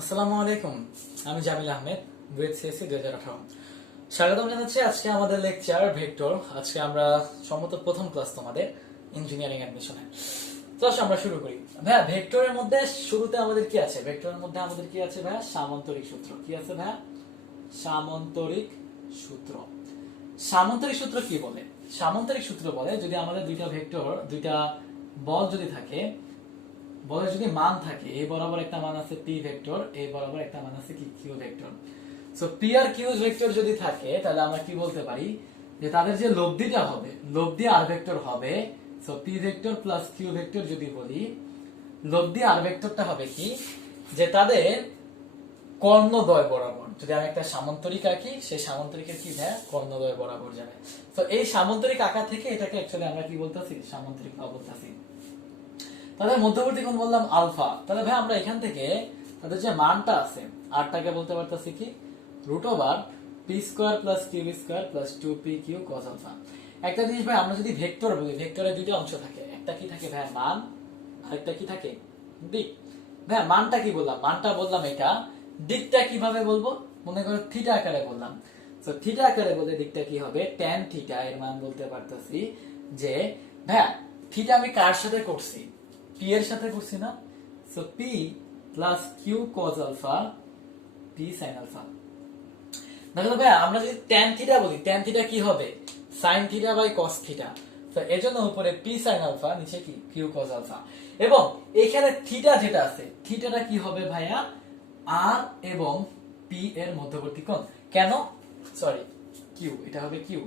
আসসালামু আলাইকুম, আমি জামিল আহমেদ, বুয়েট সিএসসি 2018। স্বাগতম জানাচ্ছি আজকে আমাদের লেকচার ভেক্টর। আজকে আমরা সম্ভবত প্রথম ক্লাস তোমাদের ইঞ্জিনিয়ারিং অ্যাডমিশনে। তো আসলে আমরা শুরু করি। ভাইয়া, ভেক্টরের মধ্যে শুরুতে আমাদের কি আছে? ভেক্টরের মধ্যে আমাদের কি আছে ভাইয়া? সামান্তরিক সূত্র। কি আছে ভাইয়া? সামান্তরিক সূত্র। সামান্তরিক সূত্র কি বলে? সামান্তরিক সূত্র বলে যদি আমাদের দুইটা ভেক্টর, দুইটা বল যদি থাকে, বলের যদি মান থাকে, এই বরাবর একটা মান আছে পি ভেক্টর, এই বরাবর একটা মান আছে কি Q vector. So P R Q vector যদি থাকে, তাহলে আমরা কি বলতে পারি যে তাদের যে লব্ধিটা হবে, লব্ধি আর ভেক্টর হবে। So P vector plus Q vector যদি বলি, লব্ধি আর ভেক্টরটা হবে কি, যে তাদের কর্ণদ্বয় বরাবর। যদি আমি একটা সামান্তরিক আঁকি, সেই সামান্তরিকের কি ভাই? কর্ণদ্বয় বরাবর যাবে। তো এই সামান্তরিক আঁকা থেকে এটাকে অ্যাকচুয়ালি আমরা কি বলতেছি? সামান্তরিক বলতেছি। তাদের মধ্যবর্তী কোণ বললাম আলফা। তাহলে ভাই আমরা এখান থেকে তাদের যে মানটা আছে আরটাকে বলতে পারতেছি কি root over P square plus Q square plus 2p Q cos alpha. একটা জিনিস ভাই, আমরা যদি ভেক্টর বলি, ভেক্টরের দুইটা অংশ থাকে, একটা কি থাকে ভাই? মান, আরেকটা কি থাকে? দিক। ভাই মানটা কি বললাম? মানটা বললাম এটা। দিকটা কিভাবে বলবো? মনে করো থিটা আকারে বললাম। তো থিটা আকারে বলে দিকটা কি হবে? Tan theta. এর মান বলতে পারতেছি যে ভাই থিটা আমি কার সাথে করছি? পি এর সাথে করছি না? So P plus Q cos alpha P sine alpha. দেখো ভাই, আমরা যদি ট্যান থিটা বলি, ট্যান থিটা কি হবে? Sine theta by cos theta. তো এর জন্য উপরে পি সাইন আলফা, নিচে কি কিউ কজ আলফা। এবং এখানে থিটা যেটা আছে, থিটাটা কি হবে ভাইয়া? আর এবং পি এর মধ্যবর্তী কোণ। কেন? সরি, কিউ, এটা হবে কিউ।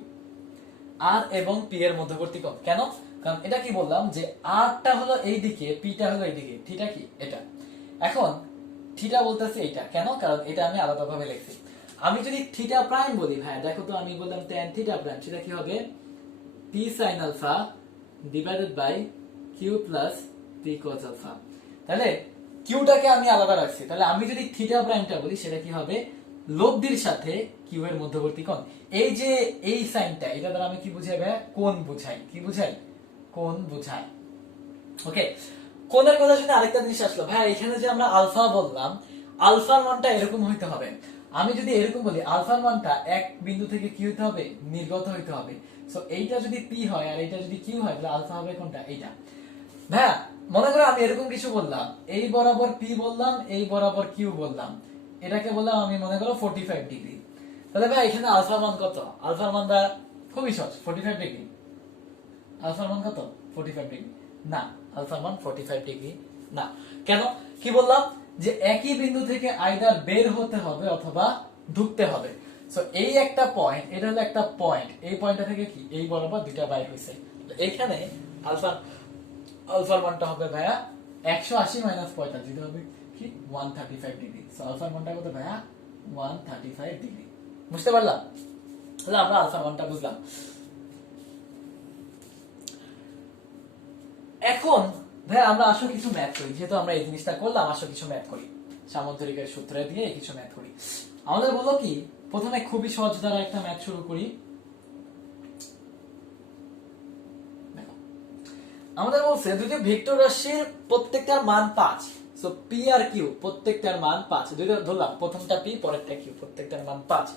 আর এবং পি এর মধ্যবর্তী কোণ। কেন? কারণ এটা কি বললাম যে আরটা হলো এই দিকে, পিটা হলো এই দিকে, থিটা কি এটা। এখন থিটা বলতেছি এটা কেন? কারণ এটা আমি আলাদাভাবে লিখছি। আমি যদি থিটা প্রাইম বলি, ভাই দেখো তো, আমি বললাম tan থিটা প্রাইম, সেটা কি হবে? p sin alpha divided by q plus p cos alpha. তাহলে কিউটাকে আমি আলাদা রাখছি। তাহলে আমি যদি থিটা প্রাইমটা বলি, সেটা কি হবে? লব্ধির সাথে কিউ এর মধ্যবর্তী কোণ। এই যে এই সাইনটা, এটা দ্বারা আমি কি বুঝাই ভাই? কোণ বুঝাই। কি বুঝাই? কোণ বুঝাই। ওকে, কোণের কথা শুনে আরেকটা জিনিস আসলো ভাই, এখানে যে আমরা আলফা বললাম, আলফার মানটা এরকম হইতে হবে। আমি যদি এরকম বলি, আলফার মানটা এক বিন্দু থেকে কি হইতে হবে? নির্গত হইতে হবে। সো এইটা যদি পি হয় আর এইটা যদি কিউ হয়, তাহলে আলফা হবে কোনটা? এইটা। ভাইয়া মনে করো আমি এরকম কিছু বললাম, এই বরাবর পি বললাম, এই বরাবর কিউ বললাম, এটাকে বললাম আমি মনে করো 45 ডিগ্রি। তাহলে ভাই এখানে আলফার মান কত? আলফার মানটা খুবই সহজ, 45 ডিগ্রি। আলফার মান কত? 45 ডিগ্রি না, আলফার মান 45 ডিগ্রি না। কেন? কি বললাম যে একই বিন্দু থেকে আইদার বের হতে হবে অথবা ঢুকতে হবে। সো এই একটা পয়েন্ট, এটা হলো একটা পয়েন্ট, এই পয়েন্টটা থেকে কি এই বরাবর দুইটা বাইর হইছে। এখানে আলফার মানটা হবে ভাইয়া 180 মাইনাস 45 হবে কি 135 ডিগ্রি। সো আলফার মানটা কত ভাইয়া? 135 ডিগ্রি। বুঝতে পারলাম? তাহলে আমরা আলফার মানটা বুঝলাম। এখন ভাই আমরা আসো কিছু ম্যাথ করি, যেহেতু আমরা এই জিনিসটা করলাম, আসো কিছু ম্যাথ করি, সামান্তরিকের সূত্র দিয়ে কিছু ম্যাথ করি। আমাদের বললো কি, প্রথমে খুবই সহজ দ্বারা একটা ম্যাথ শুরু করি। আমাদের বলছে দুটো ভেক্টর রাশির প্রত্যেকটার মান 5। সো পি আর কিউ প্রত্যেকটার মান 5। দুইটা ধরলাম, প্রথমটা পি, পরেরটা কিউ, প্রত্যেকটার মান 5।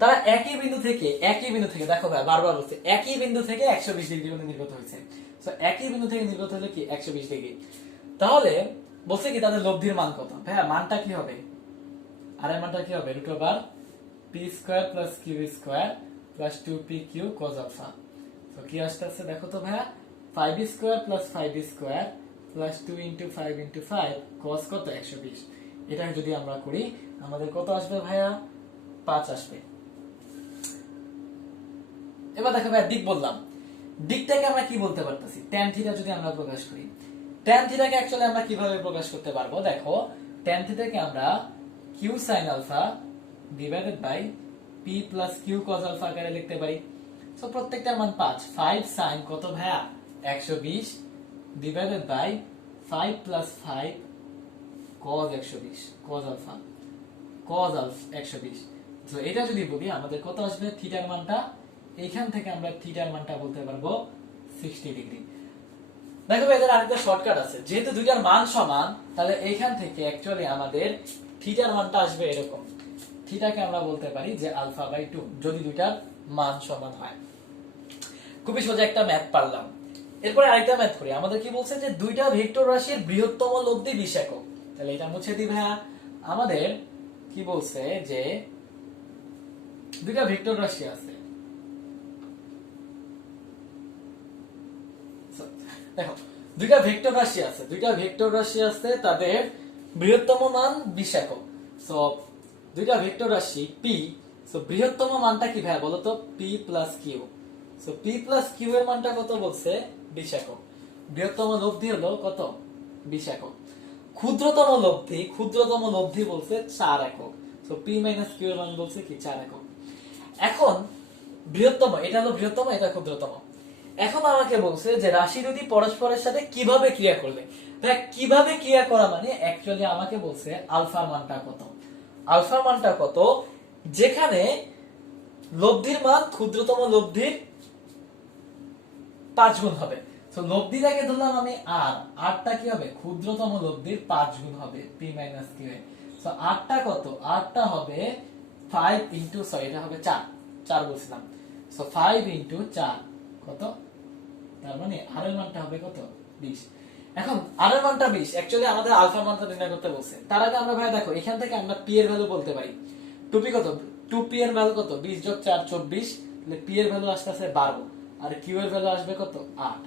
তারা একই বিন্দু থেকে দেখো ভাই, বারবার বলছে একই বিন্দু থেকে 120 ডিগ্রি কোণে নির্গত হয়েছে। সো একই বিন্দু থেকে নির্গত হলে কি 120 ডিগ্রি। তাহলে বলছে কি তাদের লব্ধির মান কত? ভাইয়া মানটা কি হবে? আর এর মানটা কি হবে? Root over P square plus Q square plus 2p Q cos alpha. তো কি আসছে দেখো তো ভাইয়া, 5 square plus 5 square plus 2 into 5 into 5 cos কত? 120। এটা যদি আমরা করি, আমাদের কত আসবে ভাইয়া? 5 আসবে। এবার দেখো ভাই, দিক বললাম, দিকটাকে আমরা কি বলতে পারতেছি? tan থিটা যদি আমরা প্রকাশ করি, tan থিটাকে অ্যাকচুয়ালি আমরা কিভাবে প্রকাশ করতে পারবো? দেখো, tan থিটাকে আমরা q sin alpha divided by p plus q cos alpha আকারে লিখতে পারি। সো প্রত্যেকটার মান 5। 5 sin কত ভাইয়া? 120 divided by 5 plus 5 cos 120 cos alpha 120। তো এটা যদি বলি, আমাদের কত আসবে থিটার মানটা? এইখান থেকে আমরা থিটার মানটা বলতে পারবো 60 ডিগ্রি। দেখো এদের আরেকটা শর্টকাট আছে, যেহেতু দুইটার মান সমান, তাহলে এইখান থেকে অ্যাকচুয়ালি আমাদের থিটার মানটা আসবে এরকম, থিটাকে আমরা বলতে পারি যে আলফা বাই 2 যদি দুইটার মান সমান হয়। খুবই সোজা একটা ম্যাথ পারলাম। এরপরে আরেকটা ম্যাথ করি। আমাদের কি বলছে যে দুইটা ভেক্টর রাশির বৃহত্তম লব্ধি 20 একক। তাহলে এটা মুছে দিই ভাইয়া। আমাদের কি বলছে যে দুইটা ভেক্টর রাশি আছে, দেখো দুইটা ভেক্টর রাশি আছে তাদের বৃহত্তম মান 20 একক। সো দুইটা ভেক্টর রাশি p, সো বৃহত্তম মানটা কি ভাই বলো তো? p plus q। So p plus q এর মানটা কত বলছে? 20 একক। বৃহত্তম লব্ধি হলো কত? 20 একক। ক্ষুদ্রতম লব্ধি বলছে 4 একক। সো p মাইনাস q এর মান বলছে কি 4 একক। এখন বৃহত্তম, এটা হলো বৃহত্তম, এটা ক্ষুদ্রতম। এখন আমাকে বলছে যে রাশি যদি পরস্পরের সাথে কিভাবে ক্রিয়া করবে। ভাই কিভাবে ক্রিয়া করা মানে অ্যাকচুয়ালি আমাকে বলছে আলফার মানটা কত। আলফার মানটা কত যেখানে লব্ধির মান ক্ষুদ্রতম লব্ধির 5 গুণ হবে। তো লব্ধিটাকে ধরলাম আমি আর, আরটা কি হবে? ক্ষুদ্রতম লব্ধির 5 গুণ হবে p মাইনাস q এ। সো আরটা কত? আরটা হবে 5 ইনটু, সরি এটা হবে 4 বলছিলাম। সো 5 ইনটু 4 কত? তার মানে আর এর মানটা হবে কত? 20। এখন আর এর মানটা 20, অ্যাকচুয়ালি আমাদের আলফা মানটা নির্ণয় করতে বলছে। তার আগে আমরা ভাই দেখো এখান থেকে আমরা p এর ভ্যালু বলতে পারি। 2p কত? 2p এর ভ্যালু কত? 20 যোগ 4 24, তাহলে p এর ভ্যালু আসছে 12 আর q এর ভ্যালু আসবে কত? 8।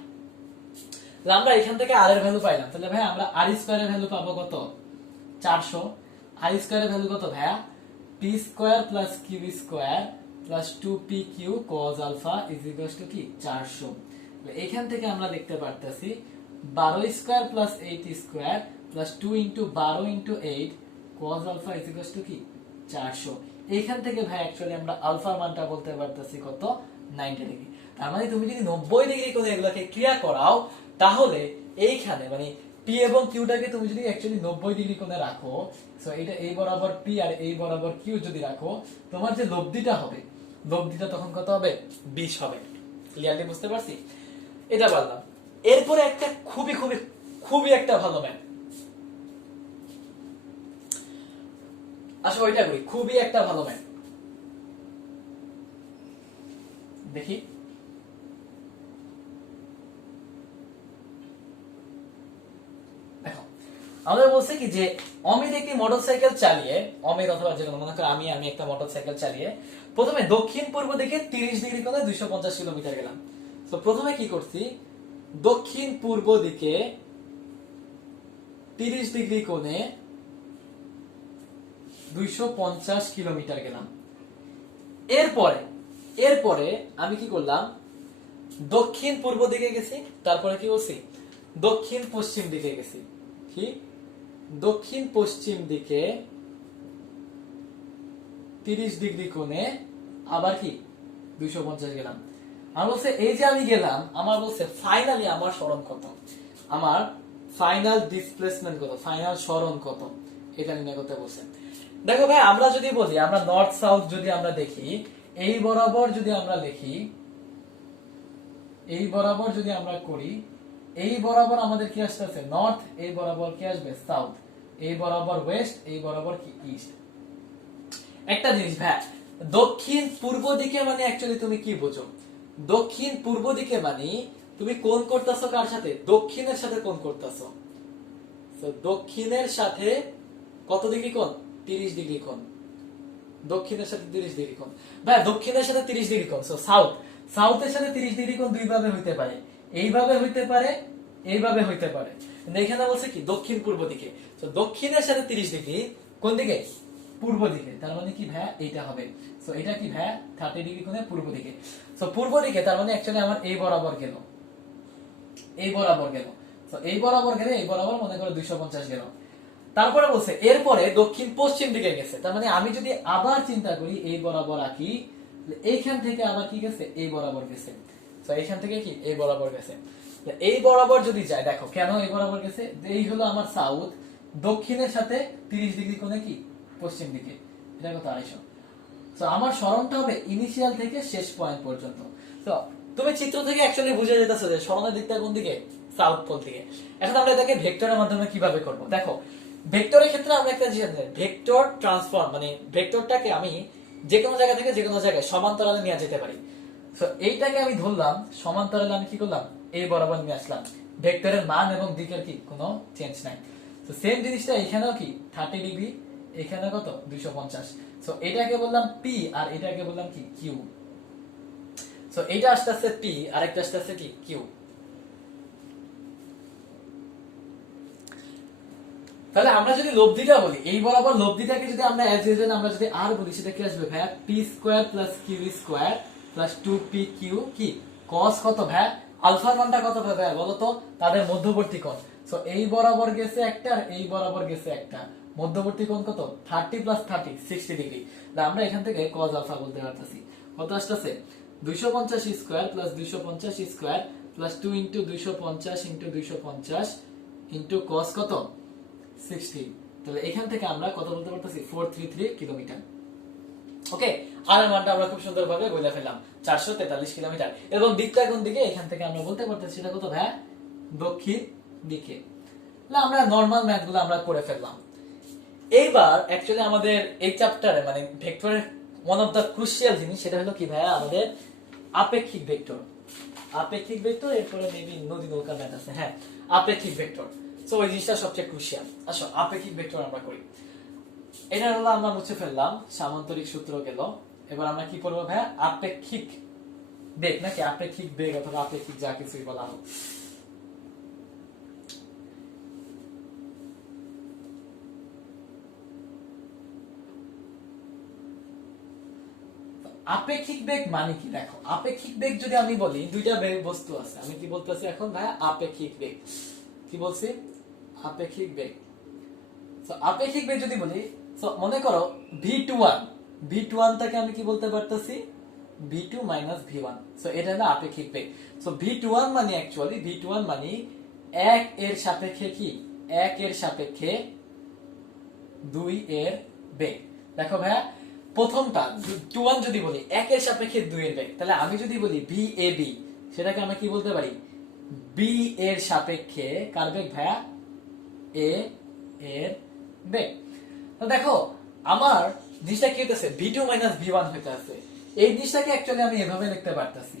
তাহলে আমরা এখান থেকে r এর ভ্যালু পাইলাম। তাহলে ভাই আমরা r স্কয়ার এর ভ্যালু পাবো কত? 400। r স্কয়ার এর ভ্যালু কত ভাইয়া? p square plus q square plus 2pq cos alpha is equals to কি 400। এখান থেকে আমরা দেখতে পারতেছি 12 square plus 8 square plus 2 into 12 into 8 cos alpha is equals to কি 400। এইখান থেকে ভাই অ্যাকচুয়ালি আমরা আলফার মানটা বলতে পারতেছি কত? 90 ডিগ্রি। তার মানে তুমি যদি 90 ডিগ্রি কোণে এগুলোকে ক্রিয়া করাও তাহলে এইখানে মানে p এবং q টাকে তুমি যদি অ্যাকচুয়ালি 90 ডিগ্রি কোণে রাখো, সো এটা এই বরাবর p আর এই বরাবর q যদি রাখো, তোমার যে লব্ধিটা হবে, লব্ধিটা তখন কত হবে? 20 হবে। ক্লিয়ারলি বুঝতে পারছি? এটা বললাম। এরপরে একটা খুবই খুবই খুবই একটা ভালো ম্যাথ, আসো ওইটা করি। খুবই একটা ভালো ম্যাথ দেখি। দেখো আমাদের বলছে কি যে অমিত একটি মোটরসাইকেল চালিয়ে, অমিত অথবা যে কোনো, মনে করো আমি একটা মোটরসাইকেল চালিয়ে প্রথমে দক্ষিণ পূর্ব দিকে 30 ডিগ্রি কোণে 250 কিলোমিটার গেলাম। তো প্রথমে কি করছি? দক্ষিণ পূর্ব দিকে 30 ডিগ্রি কোণে 250 কিলোমিটার গেলাম। এরপরে আমি কি করলাম? দক্ষিণ পূর্ব দিকে গেছি, তারপরে কি করছি? দক্ষিণ পশ্চিম দিকে গেছি। কি? দক্ষিণ পশ্চিম দিকে 30 ডিগ্রি কোণে আবার কি 250 গেলাম। আমার বলছে এই যে আমি গেলাম, আমার বলছে ফাইনালি আমার সরণ কত, আমার ফাইনাল ডিসপ্লেসমেন্ট কত, ফাইনাল সরণ কত, এটা নির্ণয় করতে বলছে। দেখো ভাই আমরা যদি বলি, আমরা নর্থ সাউথ যদি আমরা দেখি, এই বরাবর যদি আমরা লিখি, এই বরাবর যদি আমরা করি, এই বরাবর আমাদের কি আসতেছে? নর্থ, এই বরাবর কি আসবে? সাউথ, এই বরাবর ওয়েস্ট, এই বরাবর কি ইস্ট। একটা জিনিস ভাই, দক্ষিণ পূর্ব দিকে মানে অ্যাকচুয়ালি তুমি কি বোঝো? দক্ষিণ পূর্ব দিকে মানে তুমি কোণ করতেছো কার সাথে? দক্ষিণের সাথে কোণ করতেছো। তো দক্ষিণের সাথে কত ডিগ্রি কোণ? 30 ডিগ্রি কোণ। দক্ষিণের সাথে 30 ডিগ্রি কোণ। ভাই দক্ষিণের সাথে 30 ডিগ্রি কোণ। সো সাউথের সাথে 30 ডিগ্রি কোণ দুই ভাবে হইতে পারে, এইভাবে হইতে পারে, এইভাবে হইতে পারে। এখানে বলছে কি দক্ষিণ পূর্ব দিকে। তো দক্ষিণের সাথে 30 ডিগ্রি কোন দিকে? পূর্ব দিকে। তার মানে কি ভাই এইটা হবে। সো এটা কি ভাই 30 ডিগ্রি কোণে পূর্ব দিকে। সো পূর্ব দিকে তার মানে অ্যাকচুয়ালি আমার এই বরাবর গেল, এই বরাবর গেল। সো এই বরাবর গেলে এই বরাবর মনে করো 250 গেল। তারপরে বলছে এরপরে দক্ষিণ পশ্চিম দিকে গেছে। তার মানে আমি যদি আবার চিন্তা করি এই বরাবর আঁকি, এইখান থেকে আবার কি গেছে? এই বরাবর গেছে। তো এইখান থেকে কি এই বরাবর গেছে। এই বরাবর যদি যায়, দেখো কেন এই বরাবর গেছে? এই হলো আমার সাউথ, দক্ষিণের সাথে 30 ডিগ্রি কোণে কি পশ্চিম দিকে, এটা কত? 250। তো আমার সরণটা হবে ইনিশিয়াল থেকে শেষ পয়েন্ট পর্যন্ত। তো তুমি চিত্র থেকে অ্যাকচুয়ালি বুঝে যেতেছো যে সরণের দিকটা কোন দিকে? সাউথ পোল দিকে। এখন আমরা এটাকে ভেক্টরের মাধ্যমে কিভাবে করব? দেখো ভেক্টরের ক্ষেত্রে আমরা একটা জিনিস জানি, ভেক্টর ট্রান্সফর্ম মানে ভেক্টরটাকে আমি যে কোনো জায়গা থেকে যে কোনো জায়গায় সমান্তরালে নিয়ে যেতে পারি। তো এইটাকে আমি ধরলাম সমান্তরালে, আমি কি করলাম এই বরাবর নিয়ে আসলাম, ভেক্টরের মান এবং দিকের কি কোনো চেঞ্জ নাই। তো সেম জিনিসটা এখানেও কি 30 ডিগ্রি, এখানে কত 250। সো এটাকে বললাম পি আর এটাকে বললাম কি কিউ। সো এইটা আসতে আসতে পি আর একটা আসতে আসতে কি কিউ। তাহলে আমরা যদি লব্ধিটা বলি, এই বরাবর লব্ধিটাকে যদি আমরা অ্যাজ ইউজুয়াল আমরা যদি আর বলি, সেটা কি আসবে ভাইয়া P square plus Q square plus 2p Q কি cos কত ভাইয়া, আলফার মানটা কত ভাইয়া বলো তো, তাদের মধ্যবর্তী কোণ। সো এই বরাবর গেছে একটা আর এই বরাবর গেছে একটা, মধ্যবর্তী কোণ কত 30 প্লাস 30 60 ডিগ্রি। তাহলে আমরা এখান থেকে cos আলফা বলতে পারতেছি কত আসতেছে 250 square plus 250 square plus 2 into 250 into 250 into cos কত 60। তাহলে এখান থেকে আমরা কত বলতে পারতেছি 433 কিলোমিটার। ওকে, আর এর মানটা আমরা খুব সুন্দরভাবে বলে ফেললাম 443 কিলোমিটার। এবং দিকটা কোন দিকে, এখান থেকে আমরা বলতে পারতেছি এটা কত ভাই দক্ষিণ দিকে। না আমরা নরমাল ম্যাথগুলো আমরা করে ফেললাম। এইবার অ্যাকচুয়ালি আমাদের এই চ্যাপ্টারে মানে ভেক্টরের ওয়ান অফ দা ক্রুশিয়াল জিনিস সেটা হলো কি ভাইয়া আমাদের আপেক্ষিক ভেক্টর। আপেক্ষিক ভেক্টর, এরপরে মেবি নদী নৌকা ম্যাথ আছে, হ্যাঁ আপেক্ষিক ভেক্টর। সো ওই জিনিসটা সবচেয়ে ক্রুশিয়াল। আসো আপেক্ষিক ভেক্টর আমরা করি। এটা হলো আমরা মুছে ফেললাম, সামান্তরিক সূত্র গেল। এবার আমরা কি করবো ভাইয়া আপেক্ষিক বেগ, নাকি আপেক্ষিক বেগ অথবা আপেক্ষিক যা কিছুই বলা হোক। আপেক্ষিক বেগ মানে কি দেখো, আপেক্ষিক বেগ যদি আমি বলি দুইটা বেগ বস্তু আছে, আমি কি বলতেছি এখন ভাইয়া আপেক্ষিক বেগ। কি বলছি আপেক্ষিক বেগ। সো আপেক্ষিক বেগ যদি বলি, সো মনে করো v21, v21 টাকে আমি কি বলতে পারতেছি v2 মাইনাস v1। সো এটা হলো আপেক্ষিক বেগ। সো v21 মানে অ্যাকচুয়ালি v21 মানে 1 এর সাপেক্ষে কি 1 এর সাপেক্ষে 2 এর বেগ। দেখো ভাইয়া প্রথমটা 21 যদি বলি 1 এর সাপেক্ষে 2 এর বেগ, তাহলে আমি যদি বলি VAB সেটাকে আমরা কি বলতে পারি B এর সাপেক্ষে কার বেগ ভাইয়া A এর বেগ। তো দেখো আমার জিনিসটা কি হইতেছে v2 মাইনাস v1 হইতে আছে। এই জিনিসটাকে অ্যাকচুয়ালি আমি এভাবে লিখতে পারতাছি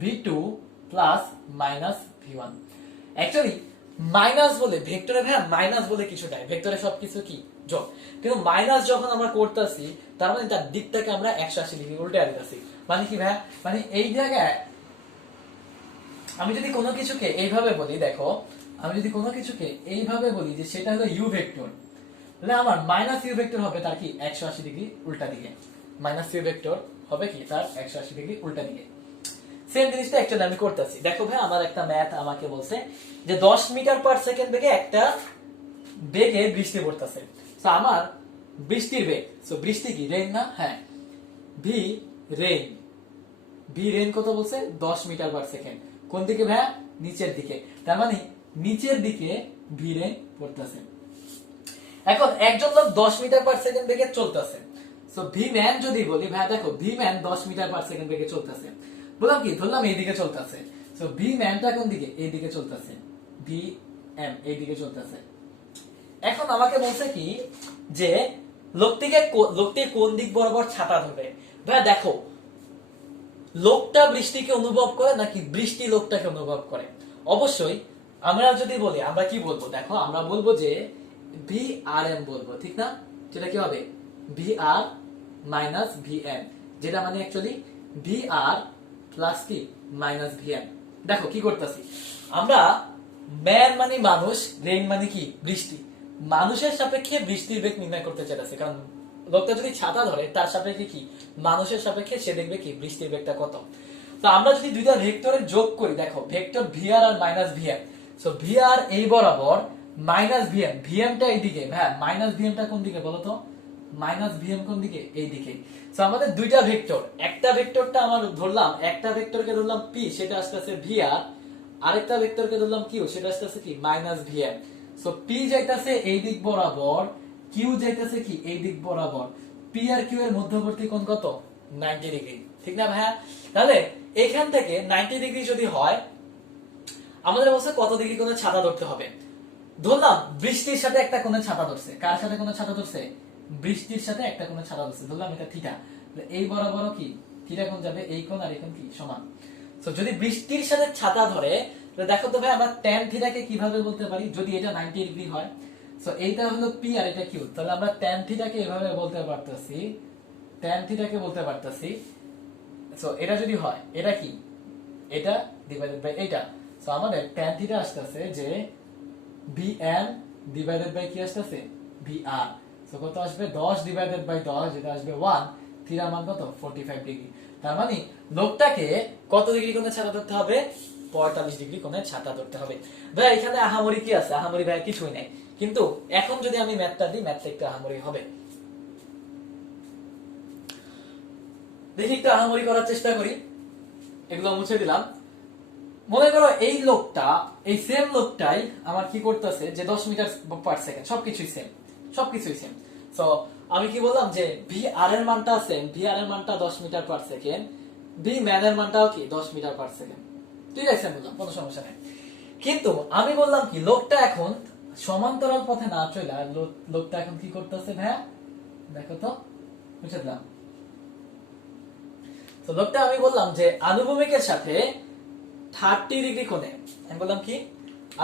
v2 plus minus v1। Actually minus বলে ভেক্টরে ভাইয়া মাইনাস বলে কিছু নাই, ভেক্টরে সবকিছু কি যোগ। কিন্তু মাইনাস যখন আমরা করতেছি তার মানে তার দিকটাকে আমরা 180 ডিগ্রি উল্টে দিতেছি। মানে কি ভাইয়া, মানে এই জায়গায় আমি যদি কোনো কিছুকে এইভাবে বলি, দেখো আমি যদি কোনো কিছুকে এইভাবে বলি যে সেটা হলো ইউ ভেক্টর, তাহলে আমার মাইনাস ইউ ভেক্টর হবে তার কি 180 ডিগ্রি উল্টা দিকে। মাইনাস ইউ ভেক্টর হবে কি তার 180 ডিগ্রি উল্টা দিকে। সেম জিনিসটা অ্যাকচুয়ালি আমি করতেছি। দেখো ভাই আমার একটা ম্যাথ আমাকে বলছে যে 10 মিটার পার সেকেন্ড বেগে একটা বেগে বৃষ্টি পড়তেছে। সো আমার বৃষ্টির বেগ, সো বৃষ্টি কি রেইন না, হ্যাঁ ভি রেইন, ভি রেইন কত বলছে 10 মিটার পার সেকেন্ড। কোন দিকে ভাইয়া নিচের দিকে, তার মানে নিচের দিকে ভি রেইন পড়তেছে। এখন একজন লোক 10 মিটার পার সেকেন্ড বেগে চলতেছে। সো ভি ম্যান যদি বলি ভাইয়া দেখো V man 10 metre per second বেগে চলতেছে, বললাম কি ধরলাম এইদিকে চলতেছে। সো ভি ম্যানটা কোন দিকে এইদিকে চলতেছে, ভি এম এইদিকে চলতেছে। এখন আমাকে বলছে কি যে লোকটি কোন দিক বরাবর ছাতা ধরবে। ভাইয়া দেখো লোকটা বৃষ্টিকে অনুভব করে নাকি বৃষ্টি লোকটাকে অনুভব করে। অবশ্যই আমরা যদি বলি আমরা কি বলবো, দেখো আমরা বলবো যে ভি আর এম বলবো, ঠিক না, যেটা কি হবে ভি আর মাইনাস ভি এম, যেটা মানে অ্যাকচুয়ালি ভি আর প্লাস কি মাইনাস ভি এম। দেখো কি করতেছি আমরা, ম্যান মানে মানুষ, রেইন মানে কি বৃষ্টি, মানুষের সাপেক্ষে বৃষ্টির বেগ নির্ণয় করতে চাইছে। কারণ লোকটা যদি ছাতা ধরে তার সাপেক্ষে কি মানুষের সাপেক্ষে সে দেখবে কি বৃষ্টির বেগটা কত। তো আমরা যদি দুইটা ভেক্টরের যোগ করি, দেখো ভেক্টর ভিআর আর মাইনাস ভিএম। সো ভিআর এই বরাবর মাইনাস ভিএম, ভিএমটা এইদিকে, হ্যাঁ মাইনাস ভিএমটা কোন দিকে বলতো, মাইনাস ভিএম কোন দিকে এইদিকে। সো আমাদের দুইটা ভেক্টর, একটা ভেক্টরটা আমার ধরলাম, একটা ভেক্টরকে ধরলাম পি সেটা আসতেছে ভিআর, আরেকটা ভেক্টরকে ধরলাম কিউ সেটা আসতেছে কি মাইনাস ভিএম। সো পি যাইতাছে এই দিক বরাবর, কিউ যাইতাছে কি এই দিক বরাবর। পি আর কিউ এর মধ্যবর্তী কোণ কত 90 ডিগ্রি, ঠিক না ভাইয়া। তাহলে এখান থেকে 90 ডিগ্রি যদি হয় আমাদের বলছে কত ডিগ্রি কোণে ছাতা ধরতে হবে। ধরলাম বৃষ্টির সাথে একটা কোণে ছাতা ধরছে, কার সাথে কোণে ছাতা ধরছে, বৃষ্টির সাথে একটা কোণে ছাতা ধরছে, ধরলাম এটা থিটা, এই বরাবর কি থিটা কোণ যাবে, এই কোণ আর এই কোণ কি সমান। তো যদি বৃষ্টির সাথে ছাতা ধরে তাহলে দেখো তো ভাই আমরা tan থিটাকে কিভাবে বলতে পারি, যদি এটা 90 ডিগ্রি হয়, সো এইটা হলো পি আর এটা কিউ, তাহলে আমরা tan থিটাকে এভাবে বলতে পারতেছি, tan থিটাকে বলতে পারতেছি, সো এটা যদি হয় এটা কি, এটা ডিভাইডেড বাই এটা, সো আমাদের tan থিটা আসতেছে যে vn ডিভাইডেড বাই কি আসতেছে vr, সো কত আসবে 10 ডিভাইডেড বাই 10, যেটা আসবে 1, থিটা মান কত 45 ডিগ্রি। তার মানে লোকটাকে কত ডিগ্রি কোণে ছাতা ধরতে হবে, 45 ডিগ্রি কোণে ছাতা ধরতে হবে। ভাই এখানে আহামরি কি আছে, আহামরি ভাই কিছুই নাই, কিন্তু এখন যদি আমি ম্যাথটা দিই ম্যাথটা একটু আহামরি হবে। দেখি একটু আহামরি করার চেষ্টা করি, এগুলো মুছে দিলাম। মনে করো এই লোকটা, এই সেম লোকটাই আমার কি করতেছে যে 10 মিটার পার সেকেন্ড, সবকিছুই সেম, সবকিছুই সেম। সো আমি কি বললাম যে ভি আর এর মানটা সেম, ভি আর এর মানটা 10 metre per second, V man এর মানটাও কি 10 মিটার পার সেকেন্ড, ঠিক আছে বললাম, কোনো সমস্যা নেই। কিন্তু আমি বললাম কি লোকটা এখন সমান্তরাল পথে না চলে, লোকটা এখন কি করতেছে ভাইয়া, দেখো তো মুছে দিলাম। তো লোকটা আমি বললাম যে আনুভূমিকের সাথে 30 ডিগ্রি কোণে, আমি বললাম কি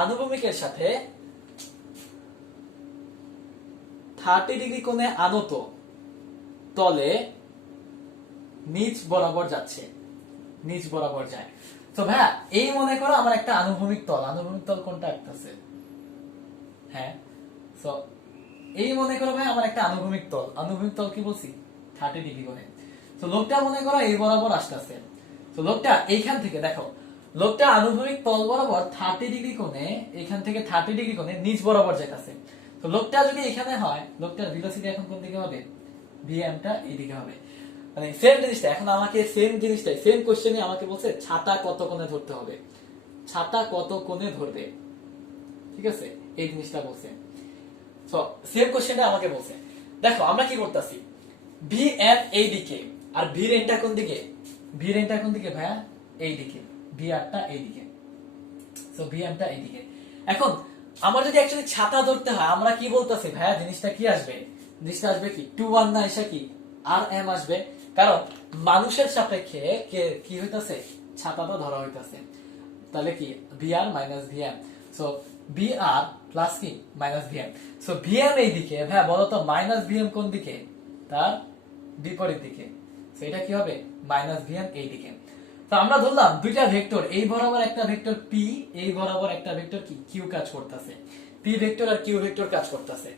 আনুভূমিকের সাথে 30 ডিগ্রি কোণে আনত তলে নিচ বরাবর যাচ্ছে, নিচ বরাবর যায়। তো ভাইয়া এই মনে করো আমার একটা আনুভূমিক তল, আনুভূমিক তল কোনটা আসতেছে, হ্যাঁ, তো এই মনে করো ভাই আমার একটা আনুভূমিক তল, আনুভূমিক তল কি বলছি 30 ডিগ্রি কোণে। তো লোকটা মনে করো এই বরাবর আসতেছে, তো লোকটা এইখান থেকে দেখো, লোকটা আনুভূমিক তল বরাবর 30 ডিগ্রি কোণে, এখান থেকে 30 ডিগ্রি কোণে নিচ বরাবর যাইতেছে। তো লোকটা যদি এখানে হয়, লোকটার ভেলোসিটি এখন কোন দিকে হবে, vm টা এই দিকে হবে। মানে সেম জিনিসটা এখন আমাকে, সেম জিনিসটাই, সেম কোশ্চেনে আমাকে বলছে ছাতা কত কোণে ধরতে হবে, ছাতা কত কোণে ধরবে, ঠিক আছে, এই জিনিসটা বলছে। সো সেম কোশ্চেনটা আমাকে বলছে। দেখো আমরা কি করতেছি, ভি এন এই দিকে আর ভি রেনটা কোন দিকে, ভি রেনটা কোন দিকে ভাইয়া এই দিকে, ভি আরটা এই দিকে, সো ভি এমটা এই দিকে। এখন আমার যদি অ্যাকচুয়ালি ছাতা ধরতে হয় আমরা কি বলতেছি ভাইয়া, জিনিসটা কি আসবে, জিনিসটা আসবে কি 2 1 না এসে কি আর এম আসবে, কারণ মানুষের সাপেক্ষে কি হইতাছে ছাতাটা ধরা হইতাছে, তাহলে কি VR minus VM, so VR plus কি মাইনাস ভিএম, সো ভিএম এই দিকে, ভাই বলো তো মাইনাস ভিএম কোন দিকে, তার বিপরীত দিকে, সো এটা কি হবে মাইনাস ভিএম এই দিকে। তো আমরা ধরলাম দুইটা ভেক্টর, এই বরাবর একটা ভেক্টর পি, এই বরাবর একটা ভেক্টর কি কিউ কাজ করতেছে, পি ভেক্টর আর কিউ ভেক্টর কাজ করতেছে।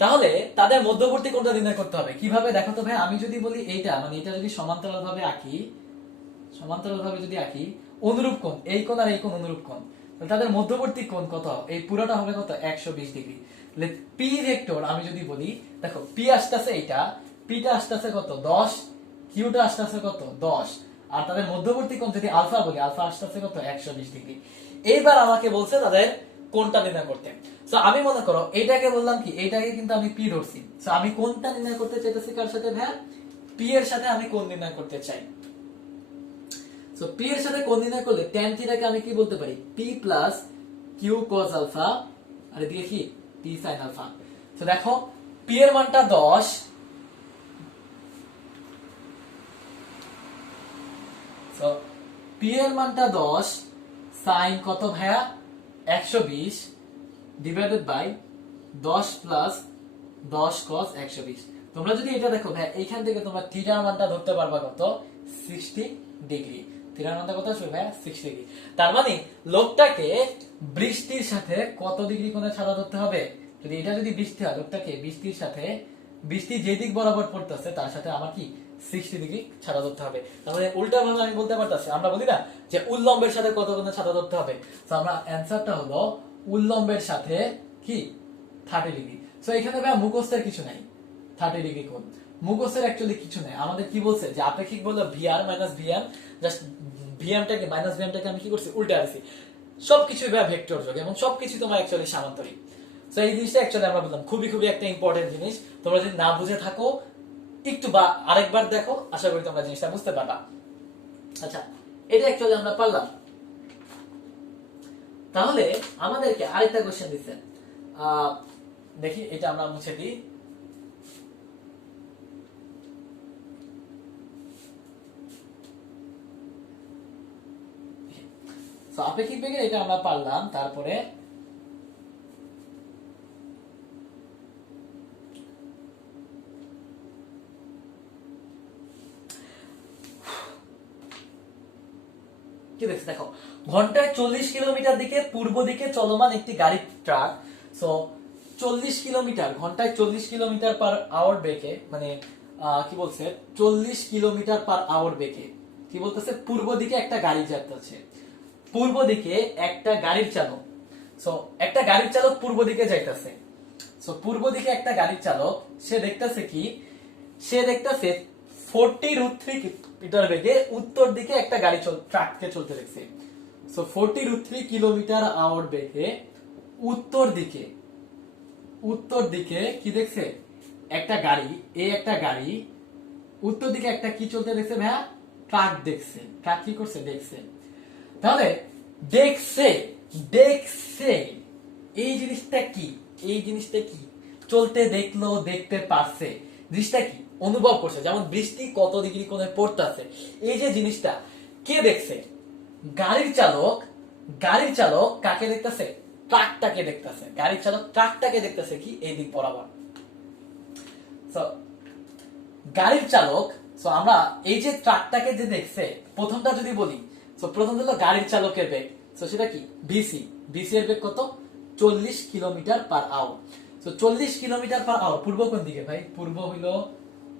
তাহলে তাদের মধ্যবর্তী কোণটা নির্ণয় করতে হবে কিভাবে, দেখো তো ভাই আমি যদি বলি এইটা, মানে এটা যদি সমান্তরাল ভাবে আঁকি, সমান্তরাল ভাবে যদি আঁকি, অনুরূপ কোণ, এই কোণ আর এই কোণ অনুরূপ কোণ, তাহলে তাদের মধ্যবর্তী কোণ কত, এই পুরোটা হবে কত 120 ডিগ্রি। তাহলে পি ভেক্টর আমি যদি বলি, দেখো পি আসতেছে এইটা, পিটা আসতেছে কত 10, কিউটা আসতেছে কত 10, আর তাদের মধ্যবর্তী কোণ যদি আলফা বলি, আলফা আসতেছে কত 120 ডিগ্রি। এইবার আমাকে বলছে তাদের কোণটা নির্ণয় করতে। সো আমি মনে করো এইটাকে বললাম কি, এইটাকে কিন্তু আমি পি ধরছি, সো আমি কোণটা নির্ণয় করতে চাইতেছি কার সাথে ভাইয়া, পি এর সাথে আমি কোণ নির্ণয় করতে চাই। সো পি এর সাথে কোণ নির্ণয় করলে tan থিটাকে আমি কি বলতে পারি, p প্লাস কিউ cos আলফা, আর এদিকে কি p sin আলফা। সো দেখো পি এর মানটা 10, সো পি এর মানটা 10, sin কত ভাইয়া 120 ডিভাইডেড বাই 10 প্লাস 10 cos 120। তোমরা যদি এটা দেখো ভাই এইখান থেকে তোমরা থিটার মানটা ধরতে পারবা কত 60 ডিগ্রি, থিটার মানটা কত আসবে ভাই 60 ডিগ্রি। তার মানে লোকটাকে বৃষ্টির সাথে কত ডিগ্রি কোণে ছাতা ধরতে হবে, যদি এটা যদি বৃষ্টি হয়, লোকটাকে বৃষ্টির সাথে, বৃষ্টি যে দিক বরাবর পড়তেছে তার সাথে আমার কি 60 ডিগ্রি ছাতা ধরতে হবে। তাহলে উল্টা ভাবে আমি বলতে পারতাছি, আমরা বলি না যে উল্লম্বের সাথে কত কোণে ছাতা ধরতে হবে, তো আমরা অ্যানসারটা হলো উল্লম্বের সাথে কি 30 ডিগ্রি। সো এখানে ভাই মুখস্থের কিছু নাই, 30 ডিগ্রি কোণ মুখস্থের অ্যাকচুয়ালি কিছু নাই, আমাদের কি বলছে যে আপেক্ষিক বললো ভিআর মাইনাস ভিএম, জাস্ট ভিএমটাকে মাইনাস ভিএমটাকে আমি কি করছি উল্টে আসছি, সবকিছুই ভাই ভেক্টর যোগ এবং সবকিছু তোমার অ্যাকচুয়ালি সামান্তরিক। সো এই জিনিসটা অ্যাকচুয়ালি আমরা বললাম খুবই খুবই একটা ইম্পর্টেন্ট জিনিস, তোমরা যদি না বুঝে থাকো একটু বা আরেকবার দেখো, আশা করি তোমরা জিনিসটা বুঝতে পারবা। আচ্ছা এটা অ্যাকচুয়ালি আমরা পারলাম। তাহলে আমাদেরকে আরেকটা কোশ্চেন দিচ্ছেন, দেখি এটা আমরা মুছে দিই। আপেক্ষিক বেগের এটা আমরা পারলাম। তারপরে কি দেখছে দেখো, ঘন্টায় 40 কিলোমিটার দিকে পূর্ব দিকে চলমান একটি গাড়ি ট্রাক, সো 40 কিলোমিটার ঘন্টায় 40 কিলোমিটার পার আওয়ার বেগে, মানে কি বলছে 40 কিলোমিটার পার আওয়ার বেগে কি বলতেছে, পূর্ব দিকে একটা গাড়ি যাচ্ছে, পূর্ব দিকে একটা গাড়ির চালক, সো একটা গাড়ির চালক পূর্ব দিকে যাইতেছে, সো পূর্ব দিকে একটা গাড়ির চালক সে দেখতেছে কি, সে দেখতেছে 40√3 কিলোমিটার বেগে উত্তর দিকে একটা গাড়ি ট্রাককে চলতে দেখছে। সো 40√3 কিলোমিটার আওয়ার বেগে উত্তর দিকে কি দেখছে, একটা গাড়ি, এই একটা গাড়ি উত্তর দিকে একটা কি চলতে দেখছে ভাইয়া, ট্রাক দেখছে। ট্রাক কি করছে, দেখছে। তাহলে দেখছে দেখছে এই জিনিসটা কি, এই জিনিসটা কি, চলতে দেখলো, দেখতে পারছে, জিনিসটা কি অনুভব করছে, যেমন বৃষ্টি কত ডিগ্রি কোণে পড়তেছে, এই যে জিনিসটা কে দেখছে, গাড়ির চালক। গাড়ির চালক কাকে দেখতেছে, ট্রাকটাকে দেখতেছে। গাড়ির চালক ট্রাকটাকে দেখতেছে কি, এই দিক বরাবর। গাড়ির চালক, সো আমরা এই যে ট্রাকটাকে যে দেখছে, প্রথমটা যদি বলি, সো প্রথম হলো গাড়ির চালকের বেগ, সো সেটা কি বিসি। বিসি এর বেগ কত, 40 kilometre per hour. So 40 kilometre per hour পূর্ব কোন দিকে ভাই, পূর্ব হইলো,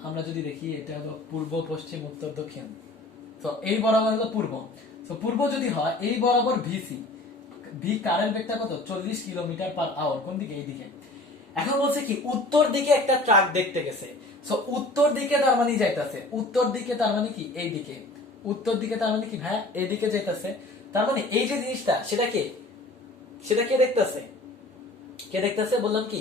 আমরা যদি দেখি এটা হলো পূর্ব, পশ্চিম, উত্তর, দক্ষিণ, তো এই বরাবর হলো পূর্ব। সো পূর্ব যদি হয় এই বরাবর ভিসি, ভি কারের বেগটা কত, 40 কিলোমিটার পার আওয়ার, কোন দিকে, এই দিকে। এখন বলছে কি উত্তর দিকে একটা ট্রাক দেখতে গেছে, সো উত্তর দিকে তার মানে যাইতাছে, উত্তর দিকে তার মানে কি এই দিকে, উত্তর দিকে তার মানে কি ভাই এই দিকে যাইতাছে। তার মানে এই যে জিনিসটা সেটা কে দেখতেছে, কে দেখতেছে বললাম কি,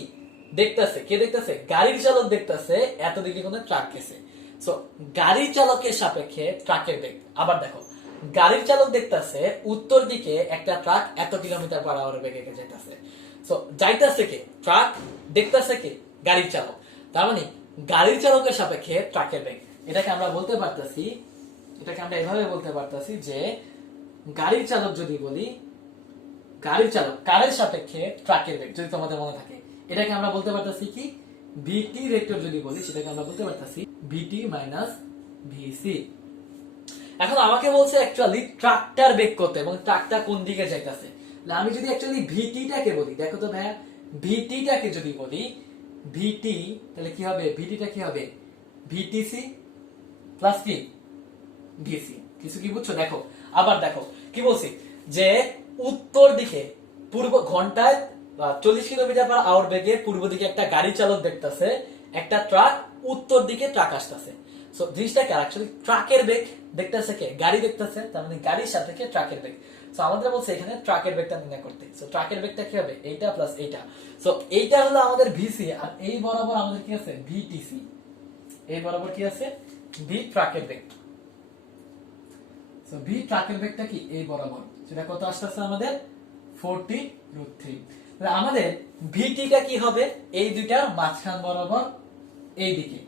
দেখতেছে। কে দেখতেছে, গাড়ির চালক দেখতেছে এত ডিগ্রি কোণে ট্রাক গেছে। সো গাড়ির চালকের সাপেক্ষে ট্রাকের বেগ। আবার দেখো, গাড়ির চালক দেখতেছে উত্তর দিকে একটা ট্রাক এত কিলোমিটার পার আওয়ার বেগে যাইতেছে। সো যাইতেছে কে, ট্রাক, দেখতেছে কে, গাড়ির চালক। তার মানে গাড়ির চালকের সাপেক্ষে ট্রাকের বেগ। এটাকে আমরা বলতে পারতেছি, এটাকে আমরা এভাবে বলতে পারতেছি যে গাড়ির চালক যদি বলি, গাড়ির চালক কারের সাপেক্ষে ট্রাকের বেগ, যদি তোমাদের মনে থাকে, এটাকে আমরা বলতে পারতেছি কি ভিটি ভেক্টর যদি বলি, সেটাকে আমরা বলতে পারতেছি ভিটি মাইনাস ভিসি। এখন আমাকে বলছে অ্যাকচুয়ালি ট্রাকটার বেগ কত এবং ট্রাকটা কোন দিকে যাইতেছে। আমি যদি অ্যাকচুয়ালি ভিটিটাকে বলি, দেখো তো ভাইয়া, ভিটিটাকে যদি বলি, ভিটি, তাহলে কি হবে, ভিটিটা কি হবে, ভিটিসি প্লাস কি ভিসি। কিছু কি বুঝছো, দেখো আবার দেখো কি বলছি, যে উত্তর দিকে পূর্ব ঘন্টায় 40 কিলোমিটার পার আওয়ার বেগে পূর্ব দিকে একটা গাড়ি চালক দেখতেছে, একটা ট্রাক, উত্তর দিকে ট্রাক আসতেছে। সো জিনিসটা কি, অ্যাকচুয়ালি ট্রাকের বেগ দেখতেছে কে, গাড়ি দেখতেছে, তার মানে গাড়ির সাথে কে ট্রাকের বেগ। সো আমাদের বলছে এখানে ট্রাকের বেগটা নির্ণয় করতে। সো ট্রাকের বেগটা কি হবে, এইটা প্লাস এইটা। সো এইটা হলো আমাদের ভিসি, আর এই বরাবর আমাদের কি আছে, ভিটিসি। এই বরাবর কি আছে, ভি ট্রাকের বেগ। সো ভি ট্রাকের বেগটা কি এই বরাবর, সেটা কত আসতেছে আমাদের 40√3। আমাদের ভিটিটা কি হবে, এই দুইটার মাঝখান বরাবর এই দিকে।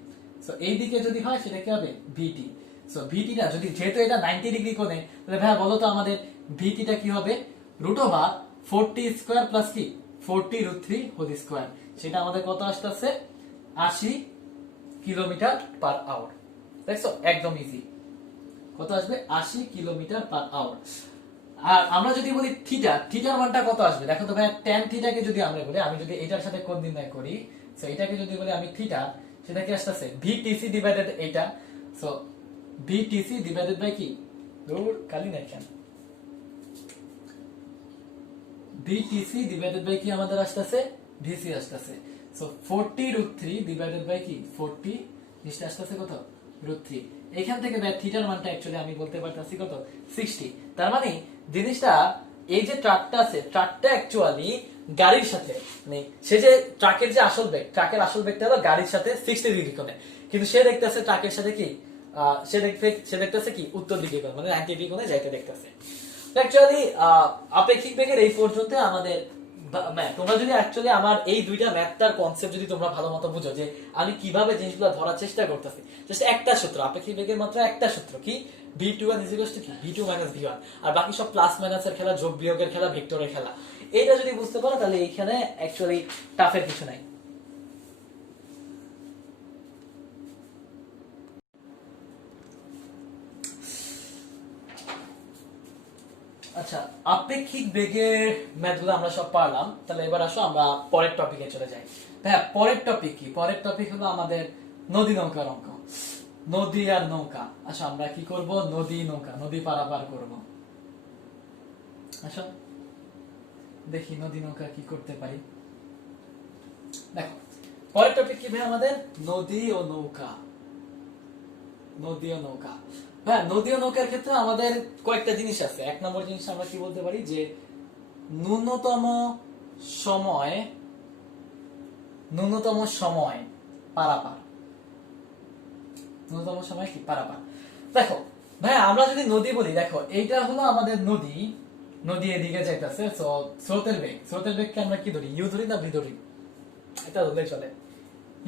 সো এই দিকে যদি হয় সেটা কি হবে, ভিটি। সো ভিটিটা যদি, যেহেতু এটা 90 ডিগ্রি কোণে, তাহলে ভাই বলো তো আমাদের ভিটিটা কি হবে, √ 40 স্কয়ার প্লাস কি 40√3 হোল স্কয়ার। সেটা আমাদের কত আসতেছে, 80 কিলোমিটার পার আওয়ার। দেখছো একদম ইজি, কত আসবে, 80 কিলোমিটার পার আওয়ার। আর আমরা যদি বলি থিটা, থিটার মানটা কত আসবে, দেখো তো ভাই, tan থিটাকে যদি আমরা বলি, আমি যদি এটার সাথে কোণ নির্ণয় করি, সো এটাকে যদি বলি আমি থিটা, সেটা কি আসতেছে ভিটিসি ডিভাইডেড এটা। সো ভিটিসি ডিভাইডেড বাই কি, দূর কালি দেখেন, ভিটিসি ডিভাইডেড বাই কি আমাদের আসতেছে, ভিসি আসতেছে। সো 40√3 ডিভাইডেড বাই কি 40, নিচে আসতেছে কত, √3। এখান থেকে ভাই থিটার মানটা অ্যাকচুয়ালি আমি বলতে পারতাছি কত, 60। তার মানে জিনিসটা, এই যে ট্রাকটা আছে, ট্রাকটা অ্যাকচুয়ালি গাড়ির সাথে, মানে সে যে ট্রাকের যে আসল বেগ, ট্রাকের আসল বেগটা হলো গাড়ির সাথে 60 ডিগ্রি কোণে, কিন্তু সে দেখতেছে ট্রাকের সাথে কি, সে দেখতেছে কি উত্তর দিকে কোণে, মানে 90 ডিগ্রি কোণে যাইতে দেখতেছে। অ্যাকচুয়ালি আপেক্ষিক বেগের এই পর্যন্ত আমাদের তোমরা যদি অ্যাকচুয়ালি আমার এই দুইটা ম্যাথটার কনসেপ্ট যদি তোমরা ভালো মতো বুঝো যে আমি কিভাবে জিনিসগুলো ধরার চেষ্টা করতেছি, জাস্ট একটা সূত্র, আপেক্ষিক বেগের মাত্র একটা সূত্র কি v21 কি v2 v1, আর বাকি সব প্লাস মাইনাসের খেলা, যোগ বিয়োগের খেলা, ভেক্টরের খেলা। এটা যদি বুঝতে পারো তাহলে এইখানে অ্যাকচুয়ালি টাফের কিছু নাই। আচ্ছা, আপেক্ষিক বেগের ম্যাথগুলো আমরা সব পারলাম, তাহলে এবার আসো আমরা পরের টপিকে চলে যাই। হ্যাঁ, পরের টপিক কি? পরের টপিক হলো আমাদের নদী নৌকার অঙ্ক। নদী আর নৌকা। আচ্ছা, আমরা কি করব? নদী নৌকা, নদী পারাপার করব। আচ্ছা, দেখি নদী নৌকা কি করতে পারি। দেখো, পরের টপিক কি ভাই আমাদের? নদী ও নৌকা। নদী ও নৌকা। হ্যাঁ, নদী ও নৌকার ক্ষেত্রে আমাদের কয়েকটা জিনিস আছে। এক নম্বর জিনিস আমরা কি বলতে পারি যে ন্যূনতম সময় পারাপার। ন্যূনতম সময় কি? পারাপার। দেখো ভাই, আমরা যদি নদী বলি, দেখো এইটা হলো আমাদের নদী, নদী এদিকে যাইতেছে, স্রোতের বেগকে আমরা কি ধরি? ইউ ধরি না ভি ধরি? এটা ধরলে চলে,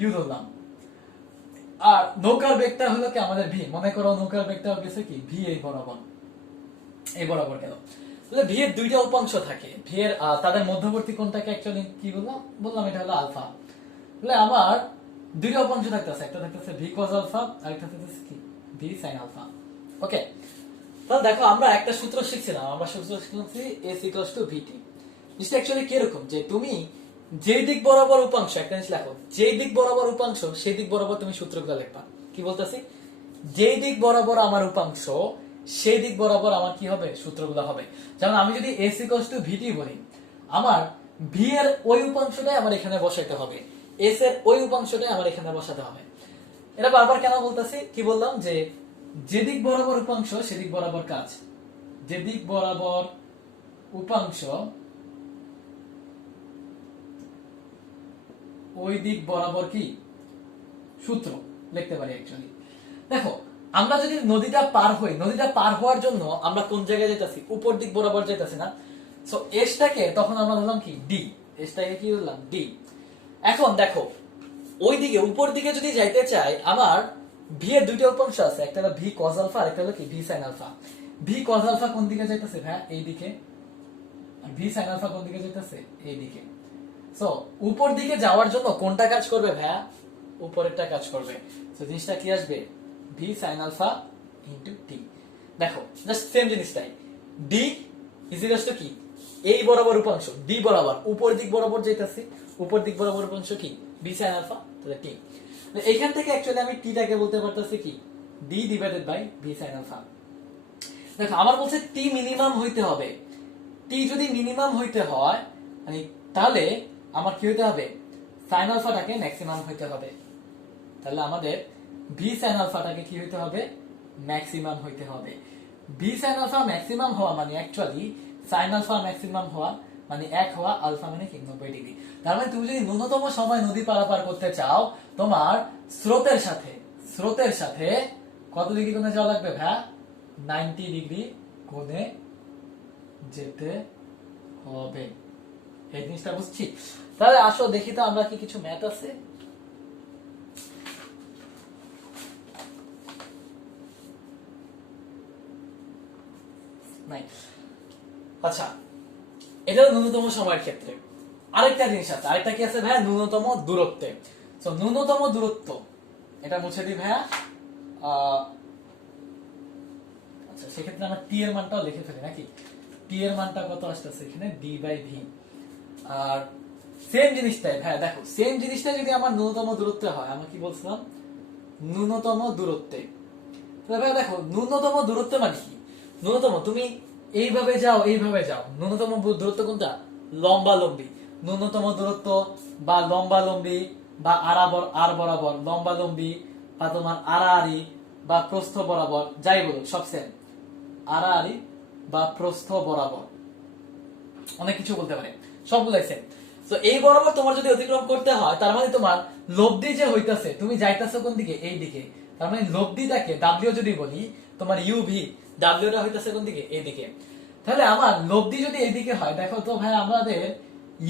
ইউ ধরলাম। আর নৌকার বেগটা হলো কি আমাদের ভি। মনে করো নৌকার বেগটা গেছে কি ভি এই বরাবর গেল। তাহলে ভি এর দুইটা উপাংশ থাকে। ভি এর তাদের মধ্যবর্তী কোণটাকে অ্যাকচুয়ালি কি বললাম এটা হলো আলফা। তাহলে আমার দুইটা উপাংশ থাকতেছে, একটা থাকতেছে ভি কজ আলফা, আর একটা থাকতেছে কি ভি সাইন আলফা। ওকে, তাহলে দেখো আমরা একটা সূত্র শিখছিলাম, আমরা সূত্র শিখছি এস ইকুয়ালস টু ভিটি। জিনিসটা অ্যাকচুয়ালি কি রকম যে তুমি যেই দিক বরাবর উপাংশ, একটা জিনিস লেখো, যেই দিক বরাবর উপাংশ সেই দিক বরাবর তুমি সূত্রগুলো লিখবা। কি বলতেছি? যেই দিক বরাবর আমার উপাংশ সেই দিক বরাবর আমার কি হবে? সূত্রগুলো হবে। যেমন আমি যদি এস ইকুয়ালস টু ভিটি বলি, আমার ভি এর ওই উপাংশটাই আমার এখানে বসাইতে হবে, এস এর ওই উপাংশটাই আমার এখানে বসাতে হবে। এটা বারবার কেন বলতেছি? কি বললাম যে যেদিক বরাবর উপাংশ সেদিক বরাবর কাজ, যেদিক বরাবর উপাংশ ওই দিক বরাবর কি সূত্র লিখতে পারি অ্যাকচুয়ালি। দেখো, আমরা যদি নদীটা পার হই, নদীটা পার হওয়ার জন্য আমরা কোন জায়গায় যেতেছি? উপর দিক বরাবর যেতেছি না? সো এসটাকে তখন আমরা ধরলাম কি ডি, এসটাকে কি ধরলাম? ডি। এখন দেখো, ওই দিকে উপর দিকে যদি যাইতে চাই, আমার ভি এর দুইটা উপাংশ আছে, একটা হলো ভি কজ আলফা আর একটা হলো কি V sine alpha. V cos alpha কোন দিকে যাইতেছে ভাই? এই দিকে। আর ভি সাইন আলফা কোন দিকে যাইতেছে? এই দিকে। সো উপর দিকে যাওয়ার জন্য কোনটা কাজ করবে ভাইয়া? উপরেরটা কাজ করবে। সো জিনিসটা কি আসবে? V sine alpha into T. দেখো জাস্ট সেম জিনিসটাই, ডি ইজ ইকুয়ালস টু কি এই বরাবর উপাংশ, ডি বরাবর উপর দিক বরাবর যাইতাছি, উপর দিক বরাবর উপাংশ কি ভি সাইন আলফা, তাহলে টি। এইখান থেকে অ্যাকচুয়ালি আমি টিটাকে বলতে পারতেছি কি d divided by v sine alpha. দেখো আমার বলছে টি মিনিমাম হইতে হবে। টি যদি মিনিমাম হইতে হয় মানে তাহলে আমার কি হইতে হবে? সাইন আলফাটাকে ম্যাক্সিমাম হইতে হবে। তাহলে আমাদের ভি সাইন আলফাটাকে কি হইতে হবে? ম্যাক্সিমাম হইতে হবে। ভি সাইন আলফা ম্যাক্সিমাম হওয়া মানে অ্যাকচুয়ালি সাইন আলফা ম্যাক্সিমাম হওয়া মানে 1 হওয়া, আলফা মানে কি 90 ডিগ্রি। তার মানে তুমি যদি ন্যূনতম সময় নদী পারাপার করতে চাও, তোমার স্রোতের সাথে কত ডিগ্রি কোণে যাওয়া লাগবে ভাই? 90 ডিগ্রি কোণে যেতে হবে। এই জিনিসটা বুঝছি। তাহলে আসো দেখি তো আমরা কি কিছু ম্যাথ আছে। নাই। আচ্ছা, এটা ন্যূনতম সময়ের ক্ষেত্রে। আরেকটা জিনিস আছে, আরেকটা কি আছে ভাইয়া? ন্যূনতম দূরত্বে। তো ন্যূনতম দূরত্ব, এটা মুছে দিই ভাইয়া। আচ্ছা, সেক্ষেত্রে আমরা টি এর মানটাও লিখে ফেলি নাকি? টি এর মানটা কত আসতেছে এখানে? D by v. আর সেম জিনিসটাই ভাইয়া, দেখো সেম জিনিসটাই যদি আমার ন্যূনতম দূরত্বে হয়, আমরা কি বলছিলাম? ন্যূনতম দূরত্বে। তাহলে ভাইয়া দেখো ন্যূনতম দূরত্ব মানে কি? ন্যূনতম তুমি এইভাবে যাও, এইভাবে যাও, ন্যূনতম দূরত্ব কোনটা? লম্বালম্বি। ন্যূনতম দূরত্ব বা লম্বালম্বি বা আর বরাবর লম্বালম্বি বা তোমার আড়াআড়ি বা প্রস্থ বরাবর, যাই বলো সব সেম। আড়াআড়ি বা প্রস্থ বরাবর, অনেক কিছু বলতে পারে, সবগুলাই সেম। তো এই বরাবর তোমার যদি অতিক্রম করতে হয়, তার মানে তোমার লব্ধি যে হইতাছে, তুমি যাইতাছো কোন দিকে? এই দিকে। তার মানে লব্ধিটাকে ডাব্লিউ যদি বলি, তোমার ইউভি ডাব্লিউটা হইতাছে কোন দিকে? এই দিকে। তাহলে আমার লব্ধি যদি এইদিকে হয়, দেখো তো ভাই আমাদের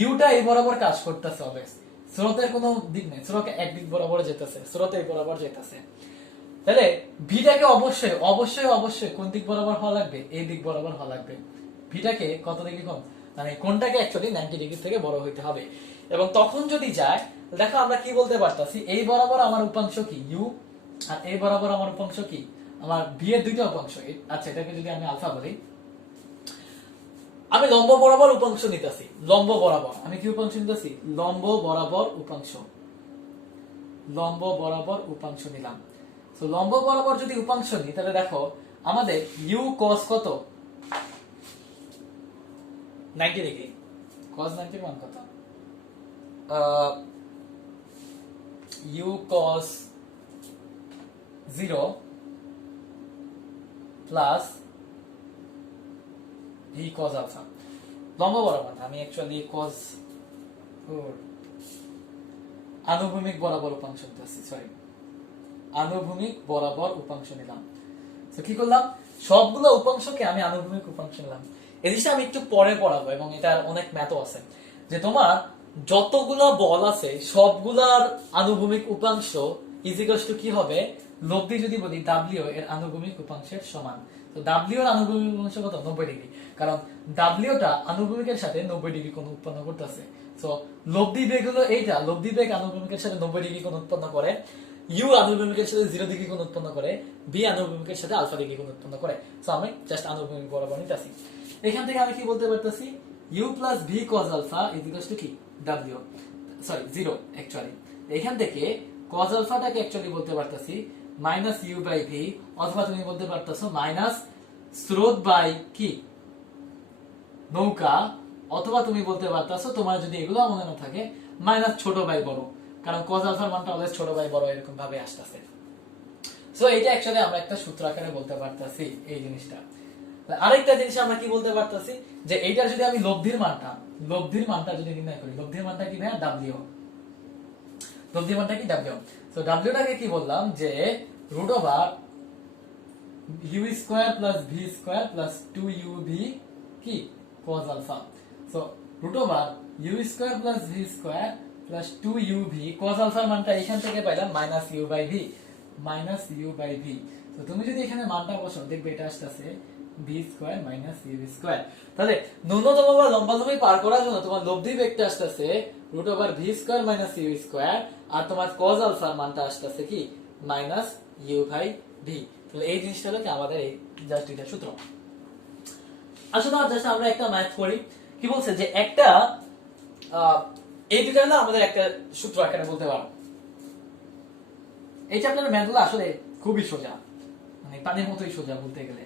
ইউটা এই বরাবর কাজ করতেছে অলওয়েজ, স্রোতের কোনো দিক নেই, স্রোত একদিক বরাবর যেতেছে, স্রোত এই বরাবর যেতেছে। তাহলে ভিটাকে অবশ্যই অবশ্যই অবশ্যই কোন দিক বরাবর হওয়া লাগবে, এই দিক বরাবর হওয়া লাগবে। ভিটাকে কত ডিগ্রি কম, মানে কোনটাকে অ্যাকচুয়ালি 90 ডিগ্রি থেকে বড় হইতে হবে। এবং তখন যদি যায়, দেখো আমরা কি বলতে পারতাছি, এই বরাবর আমার উপাংশ কি ইউ, আর এই বরাবর আমার উপাংশ কি আমার ভি এর দুইটা উপাংশ। আচ্ছা, এটাকে যদি আমি আলফা বলি, আমি লম্ব বরাবর উপাংশ নিতেছি, লম্ব বরাবর আমি কি উপাংশ নিতেছি, লম্ব বরাবর উপাংশ, লম্ব বরাবর উপাংশ নিলাম। তো লম্ব বরাবর যদি উপাংশ নিই, তাহলে দেখো আমাদের ইউ কস কত 90 ডিগ্রি, কস 90 মান কত, u cos 0 plus v cos alpha, লম্ব বরাবর আমি অ্যাকচুয়ালি কস আনুভূমিক বরাবর উপাংশ নিতেছি, সরি আনুভূমিক বরাবর উপাংশ নিলাম। তো কি করলাম, সবগুলো উপাংশকে আমি আনুভূমিক উপাংশ নিলাম। এই জিনিসটা আমি একটু পরে পড়াবো, এবং এটার অনেক ম্যাথও আছে, যে তোমার যতগুলা বল আছে সবগুলার আনুভূমিক উপাংশ ইজিকালস টু কি হবে, লব্ধি যদি বলি ডাব্লিউ এর আনুভূমিক উপাংশের সমান। তো ডাব্লিউ এর আনুভূমিক উপাংশ কত, 90 ডিগ্রি, কারণ ডাব্লিউটা আনুভূমিকের সাথে 90 ডিগ্রি কোণ উৎপন্ন করতেছে। তো লব্ধি বেগ হলো এইটা, লব্ধি বেগ আনুভূমিকের সাথে 90 ডিগ্রি কোণ উৎপন্ন করে, ইউ আনুভূমিকের সাথে 0 ডিগ্রি কোণ উৎপন্ন করে, বি আনুভূমিকের সাথে আলফা ডিগ্রি কোণ উৎপন্ন করে। সো আমি জাস্ট আনুভূমিক বরাবর নিতেছি। এখান থেকে আমি কি বলতে পারতেছি, u plus v cos alpha equals to কি ডাব্লিউ, সরি 0 অ্যাকচুয়ালি। এখান থেকে কজ আলফাটাকে অ্যাকচুয়ালি বলতে পারতেছি মাইনাস ইউ বাই ভি, অথবা তুমি বলতে পারতেছো মাইনাস স্রোত বাই কি নৌকা, অথবা তুমি বলতে পারতেছো তোমার যদি এগুলো মনে না থাকে মাইনাস ছোট বাই বড়, কারণ কজ আলফার মানটা অলওয়েজ ছোট বাই বড় এরকম ভাবে আসতেছে। সো এটা অ্যাকচুয়ালি আমরা একটা সূত্র আকারে বলতে পারতাছি এই জিনিসটা। আরেকটা জিনিস আমরা কি বলতে পারতাছি, যে এইটার যদি আমি লব্ধির মানটা যদি নির্ণয় করি, লব্ধির মানটা কি ভাইয়া ডাব্লিউ, লব্ধির মানটা কি ডাব্লিউ। তো ডাব্লিউটাকে কি বললাম, যে root over u square plus v square plus 2uv কি cos alpha. So root over u square plus v square plus 2uv cos আলফার মানটা এখান থেকে পাইলাম minus u by v, minus u by v. তো তুমি যদি এখানে মানটা বসাও, দেখবে এটা আসতেছে v square minus you square. তাহলে ন্যূনতম বা লম্বালম্বি পার করার জন্য তোমার লব্ধি বেগটা আসতেছে root over V square minus you square, আর তোমার cos আলফার মানটা আসতেছে কি মাইনাস ইউ বাই ভি। তাহলে এই জিনিসটা হলো কি আমাদের এই জাস্ট এটা সূত্র। আসলে জাস্ট আমরা একটা ম্যাথ করি, কি বলছে যে একটা এই দুইটা হলো আমাদের একটা সূত্র আকারে বলতে পারো। এই চ্যাপ্টারের ম্যাথগুলো আসলে খুবই সোজা, মানে পানির মতোই সোজা বলতে গেলে।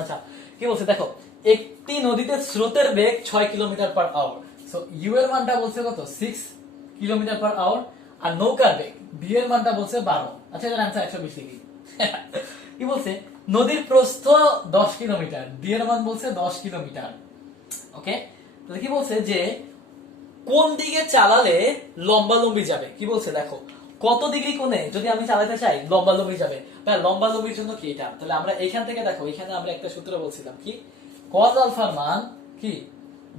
আচ্ছা, কি বলছে দেখো, একটি নদীতে স্রোতের বেগ 6 kilometre per hour. So u এর মানটা বলছে কত 6 কিলোমিটার পার আওয়ার, আর নৌকার বেগ বি এর মানটা বলছে 12। আচ্ছা, এটার आंसर 120 ডিগ্রি। কি বলছে, নদীর প্রস্থ 10 কিলোমিটার, ডি এর মান বলছে 10 কিলোমিটার। ওকে, তাহলে কি বলছে যে কোন দিকে চালালে লম্বালম্বি যাবে, কি বলছে দেখো কত ডিগ্রি কোণে যদি আমি চালাতে চাই লম্বালম্বি যাবে। তাহলে লম্বালম্বির জন্য কি এটা, তাহলে আমরা এখান থেকে দেখো, এখানে আমরা একটা সূত্র বলছিলাম কি cos আলফার মান কি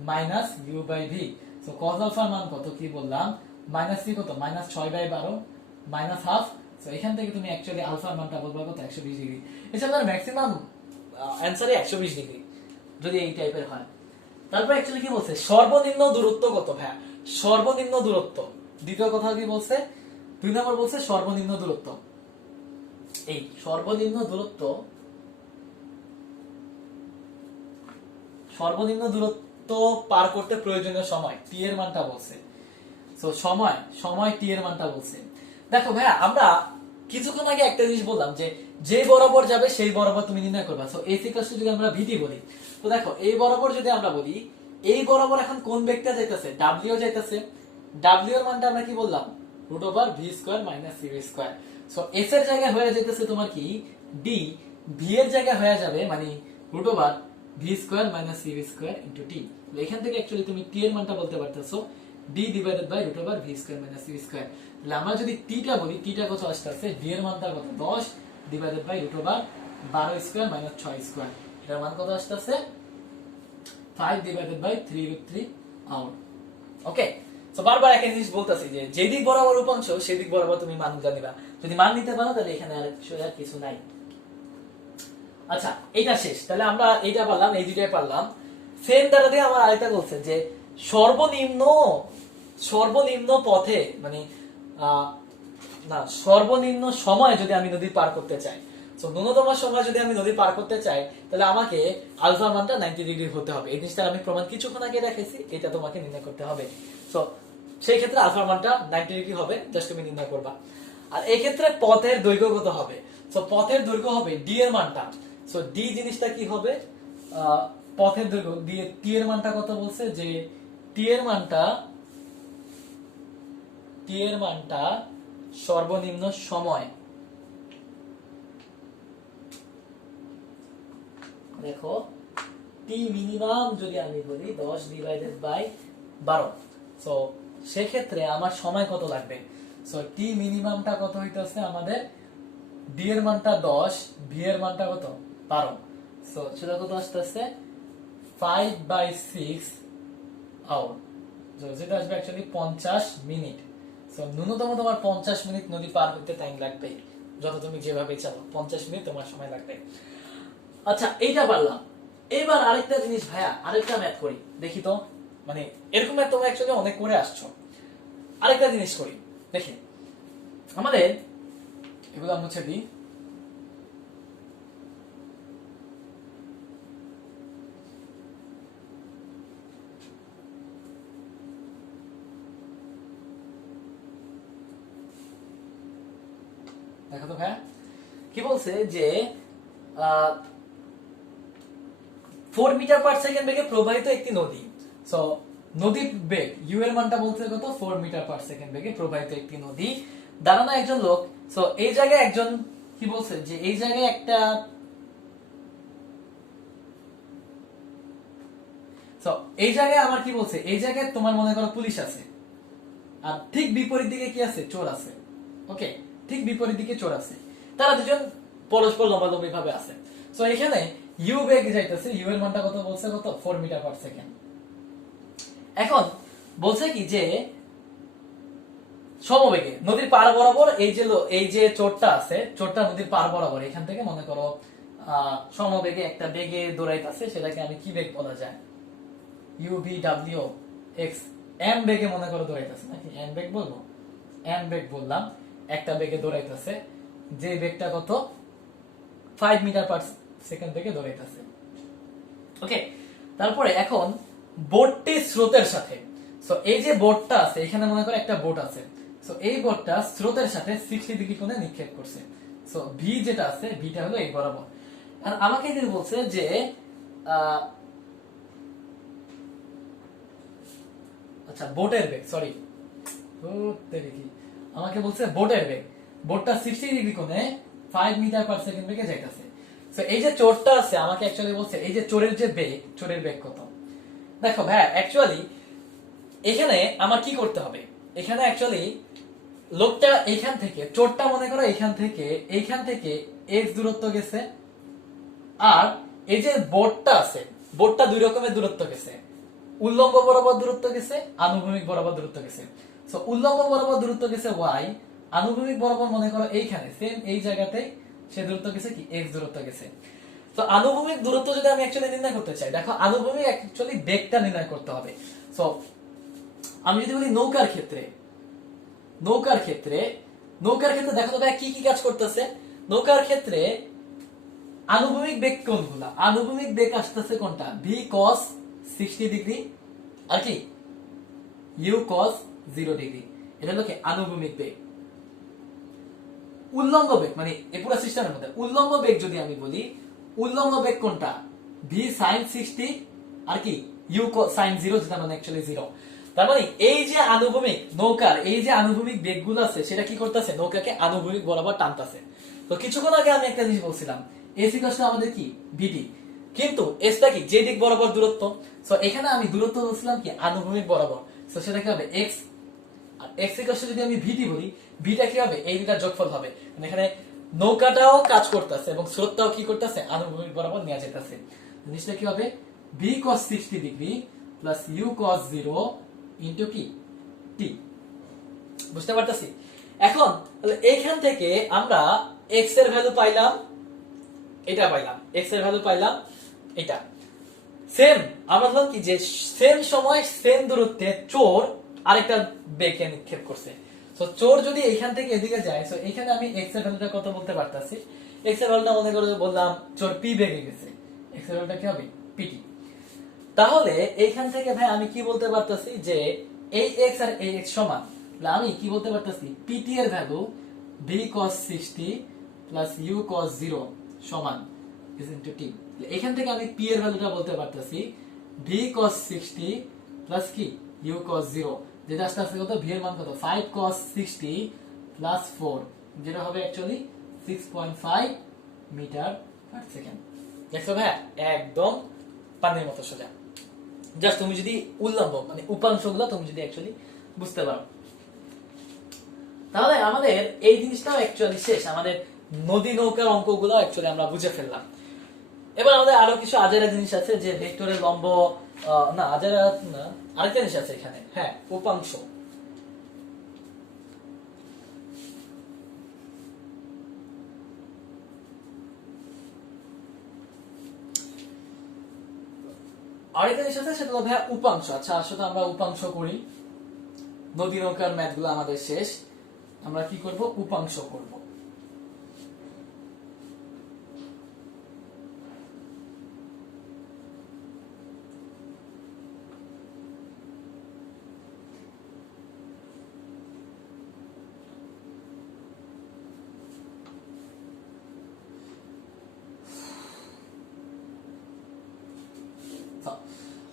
minus u by v. So cos আলফার মান কত কি বললাম, মাইনাস কি কত মাইনাস 6/12 মাইনাস হাফ। সো এখান থেকে তুমি অ্যাকচুয়ালি আলফার মানটা বলবা কত 120 ডিগ্রি। এছাড়া ম্যাক্সিমাম অ্যানসারে 120 ডিগ্রি যদি এই টাইপের হয়। তারপর অ্যাকচুয়ালি কি বলছে সর্বনিম্ন দূরত্ব কত ভাই, সর্বনিম্ন দূরত্ব। দ্বিতীয় কথা কি বলছে, 2 নম্বর বলছে সর্বনিম্ন দূরত্ব। এই সর্বনিম্ন দূরত্ব, সর্বনিম্ন দূরত্ব পার করতে প্রয়োজনীয় সময় টি এর মানটা বলছে। সো সময় টি এর মানটা বলছে। দেখো ভাইয়া, আমরা কিছুক্ষণ আগে একটা জিনিস বললাম যে যে বরাবর যাবে সেই বরাবর তুমি নির্ণয় করবা। সো এসি প্লাস যদি আমরা ভিটি বলি, তো দেখো এই বরাবর যদি আমরা বলি, এই বরাবর এখন কোন বেগটা যাইতেছে, ডাব্লিউ যাইতেছে। ডাব্লিউ এর মানটা আমরা কি বললাম root over V square minus you square. So s এর জায়গায় হয়ে যাইতেছে তোমার কি ডি, ভি এর জায়গায় হয়ে যাবে মানে root over V square minus c v square into t. এখান থেকে অ্যাকচুয়ালি তুমি টি এর মানটা বলতে পারতেছো d divided by root over V square minus c v square. তাহলে আমরা যদি টিটা বলি, টিটা কত আসছে, ডি এর মানটা কত 10 divided by root over 12 square minus 6 square. এটার মান কত আসছে 5 divided by 3√3 out. Okay, so বারবার একটা জিনিস বলতাছি যে যেদিক বরাবর উপাংশ সেদিক বরাবর তুমি মানটা নিবা। যদি মান নিতে পারো তাহলে এখানে আর কিছু নাই। আচ্ছা, এটা শেষ। তাহলে আমরা এইটা পারলাম, এই দুইটাই পারলাম। সেম দ্বারা দিয়ে আমার আরেকটা বলছে যে সর্বনিম্ন পথে মানে না সর্বনিম্ন সময় যদি আমি নদী পার করতে চাই, তো ন্যূনতম সময় যদি আমি নদী পার করতে চাই তাহলে আমাকে আলফা মানটা 90 ডিগ্রি হতে হবে। এই জিনিসটা আমি প্রমাণ কিছুক্ষণ আগে রেখেছি, এটা তোমাকে নির্ণয় করতে হবে। সো সেই ক্ষেত্রে আলফা মানটা 90 ডিগ্রি হবে, জাস্ট তুমি নির্ণয় করবা। আর এই ক্ষেত্রে পথের দৈর্ঘ্য কত হবে? সো পথের দৈর্ঘ্য হবে ডি এর মানটা। সো ডি জিনিসটা কি হবে, পথের দৈর্ঘ্য দিয়ে টি এর মানটা কত বলছে যে টি এর মানটা সর্বনিম্ন সময়, দেখো টি মিনিমাম যদি আমি বলি 10 ডিভাইডেড বাই 12, সো সেক্ষেত্রে আমার সময় কত লাগবে? সো টি মিনিমামটা কত হইতেছে আমাদের, ডি এর মানটা 10, ভি এর মানটা কত 12, সো সেটা কত আসতেছে 5/6 আওয়ার, যেটা আসবে অ্যাকচুয়ালি 50 মিনিট। সো ন্যূনতম তোমার 50 মিনিট নদী পার হইতে টাইম লাগবে, যত তুমি যেভাবে চাও 50 মিনিট তোমার সময় লাগবে। আচ্ছা, এইটা পারলাম। এবার আরেকটা জিনিস ভাইয়া, আরেকটা ম্যাথ করি দেখি তো, মানে এরকম ম্যাথ তোমরা অ্যাকচুয়ালি অনেক করে আসছো। আরেকটা জিনিস করি দেখি, আমাদের এগুলো মুছে দিই। দেখো তো ভাইয়া কি বলছে যে 4 মিটার পার সেকেন্ড বেগে প্রবাহিত একটি নদী। সো নদীর বেগ ইউ এর মানটা বলছে কত, 4 মিটার পার সেকেন্ড বেগে প্রবাহিত একটি নদী, দাঁড়ানো একজন লোক। সো এই জায়গায় একজন কি বলছে যে এই জায়গায় একটা, সো এই জায়গায় আমার কি বলছে, এই জায়গায় তোমার মনে করো পুলিশ আছে, আর ঠিক বিপরীত দিকে কি আছে, চোর আছে। ওকে, ঠিক বিপরীত দিকে চোর আছে, তারা দুজন পরস্পর লম্বালম্বি ভাবে আছে। সো এখানে ইউ বেগ যাইতেছে, ইউ এর মানটা কত বলছে, কত 4 মিটার পার সেকেন্ড। এখন বলছে কি যে সমবেগে নদীর পার বরাবর এই যে চোরটা আছে, চোরটা নদীর পার বরাবর এখান থেকে মনে করো সমবেগে একটা বেগে দৌড়াইতেছে, সেটাকে আমি কি বেগ বলা যায়, ইউ ভি ডাব্লিউ এক্স, এম বেগে মনে করো দৌড়াইতেছে, নাকি এম বেগ বলবো, এম বেগ বললাম, একটা বেগে দৌড়াইতেছে, যে বেগটা কত 5 মিটার পার সেকেন্ড বেগে দৌড়াইতেছে। ওকে, তারপরে এখন বোটটি স্রোতের সাথে, সো এই যে বোটটা আছে এখানে মনে করো একটা বোট আছে, সো এই বোটটা স্রোতের সাথে 60 ডিগ্রি কোণে নিক্ষেপ করছে। সো ভি যেটা আছে, ভিটা হলো এই বরাবর। আর আমাকে যদি বলছে যে আচ্ছা বোটের বেগ, সরি আমাকে বলছে বোটের বেগ, বোটটা 60 ডিগ্রি কোণে 5 মিটার পার সেকেন্ড বেগে যাইতেছে। সো এই যে চোরটা আছে আমাকে অ্যাকচুয়ালি বলছে এই যে চোরের যে বেগ, চোরের বেগ কত। দেখো ভাই অ্যাকচুয়ালি এখানে আমার কি করতে হবে, এখানে অ্যাকচুয়ালি লোকটা এখান থেকে, চোরটা মনে করো এইখান থেকে x দূরত্ব গেছে, আর এই যে বোটটা আছে, বোটটা দুই রকমের দূরত্ব গেছে, উল্লম্ব বরাবর দূরত্ব গেছে, আনুভূমিক বরাবর দূরত্ব গেছে। সো উল্লম্ব বরাবর দূরত্ব গেছে y, আনুভূমিক বরাবর মনে করো এইখানে সেম এই জায়গাতে সে দূরত্ব গেছে কি x দূরত্ব গেছে। তো আনুভূমিক দূরত্ব যদি আমি অ্যাকচুয়ালি নির্ণয় করতে চাই, দেখো আনুভূমিক অ্যাকচুয়ালি বেগটা নির্ণয় করতে হবে। সো আমি যদি বলি নৌকার ক্ষেত্রে দেখো তো ভাই কি কি কাজ করতেছে। নৌকার ক্ষেত্রে আনুভূমিক বেগ কোনগুলা, আনুভূমিক বেগ আসতেছে কোনটা, ভি cos 60 ডিগ্রি আর কি ইউ cos 0 ডিগ্রি, এটা হলো কি আনুভূমিক বেগ। উল্লম্ব বেগ মানে এই পুরো সিস্টেমের মধ্যে উল্লম্ব বেগ যদি আমি বলি, উল্লম্ব বেগ কোনটা, ভি sin 60 আর কি ইউ sin 0, যেটা মানে অ্যাকচুয়ালি 0। তার মানে এই যে আনুভূমিক নৌকার এই যে আনুভূমিক বেগগুলো আছে সেটা কি করতেছে, নৌকাকে আনুভূমিক বরাবর টানতেছে। তো কিছুক্ষণ আগে আমি একটা জিনিস বলছিলাম, এস ইকুয়াল টু আমাদের কি ভিটি, কিন্তু এসটা কি যে দিক বরাবর দূরত্ব, সো এখানে আমি দূরত্ব বলছিলাম কি আনুভূমিক বরাবর, সো সেটা কি হবে এক্স, আর এক্স ইকুয়াল যদি আমি ভিটি বলি, ভিটা কি হবে এই দুটার যোগফল হবে, মানে এখানে নৌকাটাও কাজ করতেছে এবং স্রোতটাও কি করতেছে আনুভূমিক বরাবর নিয়ে যেতেছে, জিনিসটা কি হবে b cos 60 degree plus u cos 0 into কি টি। বুঝতে পারতেছি? এখন তাহলে এইখান থেকে আমরা এক্স এর ভ্যালু পাইলাম, এটা পাইলাম, এক্স এর ভ্যালু পাইলাম এটা। সেম আমরা ধরলাম কি যে সেম সময় সেম দূরত্বে চোর আরেকটা বেগে নিক্ষেপ করছে, তো চোর যদি এখান থেকে এদিকে যায়, তো এখানে আমি এক্স এর ভ্যালুটা কত বলতে পারতাছি, এক্স এর ভ্যালুটা মনে করে বললাম চোর পি বেগে গেছে, এক্স এর ভ্যালুটা কি হবে পিটি। তাহলে এইখান থেকে ভাই আমি কি বলতে পারতাছি যে এই এক্স আর এই এক্স সমান, আমি কি বলতে পারতাছি পিটি এর value b cos 60 plus u cos 0 সমান is into t। এখান থেকে আমি পি এর ভ্যালুটা বলতে পারতাছি ভি cos 60 প্লাস কি ইউ cos 0, যেটা আসতে আসতে কত ভি এর মান কত 5 cos 60 প্লাস 4, যেটা হবে অ্যাকচুয়ালি 6.5 মিটার পার সেকেন্ড। দেখছো ভাই একদম পানির মতো সোজা, জাস্ট তুমি যদি উল্লম্ব মানে উপাংশগুলো তুমি যদি অ্যাকচুয়ালি বুঝতে পারো, তাহলে আমাদের এই জিনিসটাও অ্যাকচুয়ালি শেষ, আমাদের নদী নৌকার অঙ্কগুলো অ্যাকচুয়ালি আমরা বুঝে ফেললাম। এবার আমাদের আরো কিছু আজেরা জিনিস আছে, যে ভেক্টরের লম্ব না আজেরা না, আরেকটা জিনিস আছে এখানে, হ্যাঁ উপাংশ। আরেকটা জিনিস আছে সেটা হলো ভাইয়া উপাংশ। আচ্ছা আসলে আমরা উপাংশ করি, নদী নৌকার ম্যাথগুলো আমাদের শেষ, আমরা কি করব উপাংশ করব।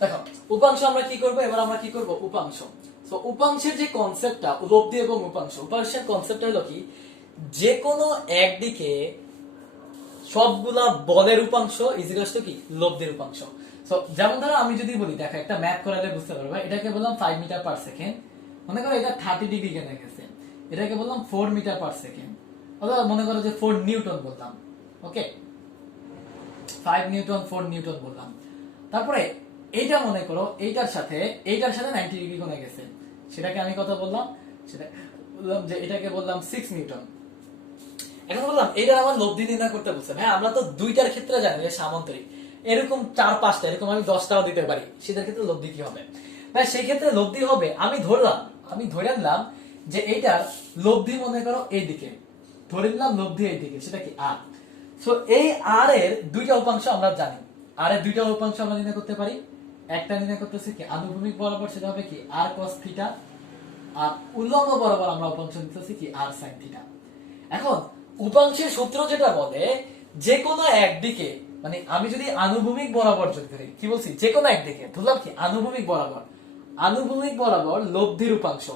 দেখো উপাংশ আমরা কি করব, এবার আমরা কি করব উপাংশ। তো উপাংশের যে কনসেপ্টটা লব্ধি এবং উপাংশ, উপাংশের কনসেপ্টটা হলো কি যে কোনো একদিকে সবগুলা বলের উপাংশ ইজিকালস টু কি লব্ধির উপাংশ। সো যেমন ধরো আমি যদি বলি দেখো একটা ম্যাথ করালে বুঝতে পারবে, এটাকে বললাম 5 মিটার পার সেকেন্ড, মনে করো এটা 30 ডিগ্রি কেটে গেছে, এটাকে বললাম 4 মিটার পার সেকেন্ড, অথবা মনে করো যে 4 নিউটন বললাম, ওকে 5 নিউটন 4 নিউটন বললাম। তারপরে এইটা মনে করো এইটার সাথে 90 ডিগ্রি কোণে গেছে, সেটাকে আমি কত বললাম, সেটা বললাম যে এটাকে বললাম 6 নিউটন। এখন বললাম এটা আমার লব্ধি নির্ণয় করতে বলছে, ভাই আমরা তো দুইটার ক্ষেত্রে জানি যে সামান্তরিক, এরকম 4-5টা এরকম আমি 10টাও দিতে পারি, সেটার ক্ষেত্রে লব্ধি কি হবে ভাই, সেই ক্ষেত্রে লব্ধি হবে আমি ধরে নিলাম যে এইটার লব্ধি মনে করো এইদিকে, ধরে নিলাম লব্ধি এইদিকে, সেটা কি আর। সো এই আর এর দুইটা উপাংশ আমরা জানি, আর এর দুইটা উপাংশ আমরা নির্ণয় করতে পারি, একটা নির্ণয় করতেছি কি আনুভূমিক বরাবর, সেটা হবে কি আর cos থিটা, আর উল্লম্ব বরাবর আমরা উপাংশ নিতেছি কি আর sin থিটা। এখন উপাংশের সূত্র যেটা বলে যে কোনো একদিকে, মানে আমি যদি আনুভূমিক বরাবর যদি ধরি, কি বলছি যে কোনো একদিকে ধরলাম কি আনুভূমিক বরাবর লব্ধির উপাংশ,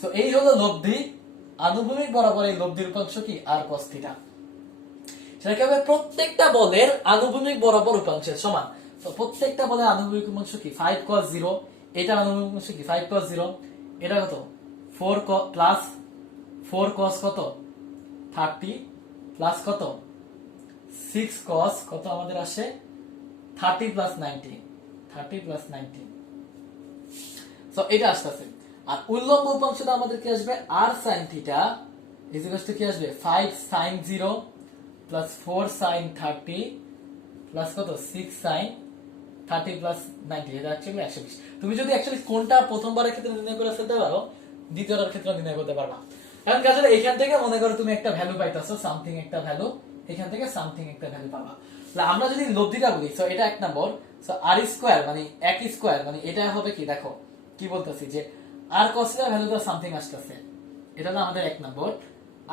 তো এই হলো লব্ধি, আনুভূমিক বরাবর এই লব্ধির উপাংশ কি আর cos থিটা, সেটাকে হবে প্রত্যেকটা বলের আনুভূমিক বরাবর উপাংশের সমান। তো প্রত্যেকটা বলের আনুভূমিক উপাংশ কি 5 cos 0, এটা আনুভূমিক উপাংশ কি 5 cos 0, এটা কত 4 প্লাস 4 cos কত 30 প্লাস কত 6 cos কত আমাদের আসে 30 প্লাস 90, সো এটা আসতেছে। আর উল্লম্ব উপাংশটা আমাদের কি আসবে আর sin theta is equal to কি আসবে 5 sin 0 প্লাস 4 sin 30 প্লাস কত 6 sin 30 প্লাস 90, এটা অ্যাকচুয়ালি 120। তুমি যদি অ্যাকচুয়ালি কোনটা প্রথমবারের ক্ষেত্রে নির্ণয় করে ফেলতে পারো, দ্বিতীয়বারের ক্ষেত্রে নির্ণয় করতে পারবা। কারণ আসলে এখান থেকে মনে করো তুমি একটা ভ্যালু পাইতাছো, সামথিং একটা ভ্যালু, এখান থেকে সামথিং একটা ভ্যালু পাবা। তাহলে আমরা যদি লব্ধিটা বলি, সো এটা এক নম্বর, সো আর স্কয়ার মানে এক স্কয়ার মানে এটা হবে কি দেখো কি বলতেছি যে আর cos এর ভ্যালুটা সামথিং আসতেছে, এটা হলো আমাদের এক নম্বর,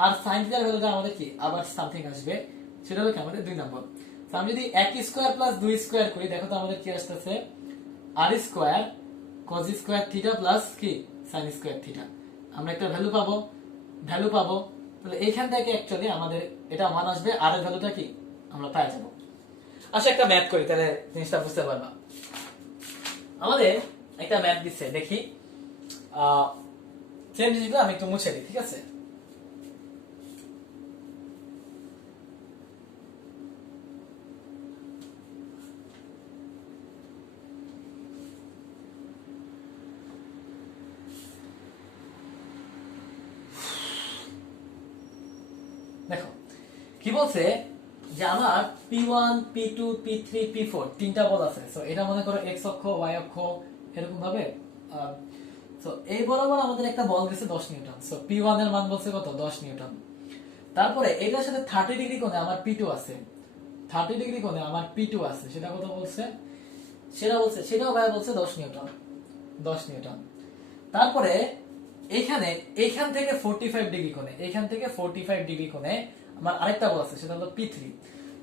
আর sin এর ভ্যালুটা আমাদের কি আবার সামথিং আসবে, সেটা হলো কি আমাদের দুই নম্বর। তো আমি যদি এক স্কয়ার প্লাস 2 স্কয়ার করি, দেখো তো আমাদের কি আসতেছে R square cos square theta plus কি sin স্কয়ার থিটা, আমরা একটা ভ্যালু পাবো। তাহলে এইখান থেকে অ্যাকচুয়ালি আমাদের এটা মান আসবে, আর এর ভ্যালুটা কি আমরা পেয়ে যাব। আসলে একটা ম্যাথ করি তাহলে জিনিসটা বুঝতে পারবা। আমাদের একটা ম্যাথ দিচ্ছে, দেখি সেম জিনিসগুলো আমি একটু মুছে দিই, ঠিক আছে? দেখো কি বলছে যে আমার P1 P2 P3 P4 তিনটা বল আছে। সো এটা মনে করো x অক্ষ y অক্ষ এরকম ভাবে। সো এই বরাবর আমাদের একটা বল গেছে 10 নিউটন। সো P1 এর মান বলছে কত? 10 নিউটন। তারপরে এটার সাথে 30 ডিগ্রি কোণে আমার P2 আছে, 30 ডিগ্রি কোণে আমার P2 আছে, সেটা কত বলছে? সেটাও ভাই বলছে 10 নিউটন, 10 নিউটন। তারপরে এইখান থেকে 45 ডিগ্রি কোণে, এইখান থেকে 45 ডিগ্রি কোণে আমার আরেকটা বল আছে, সেটা হলো P3।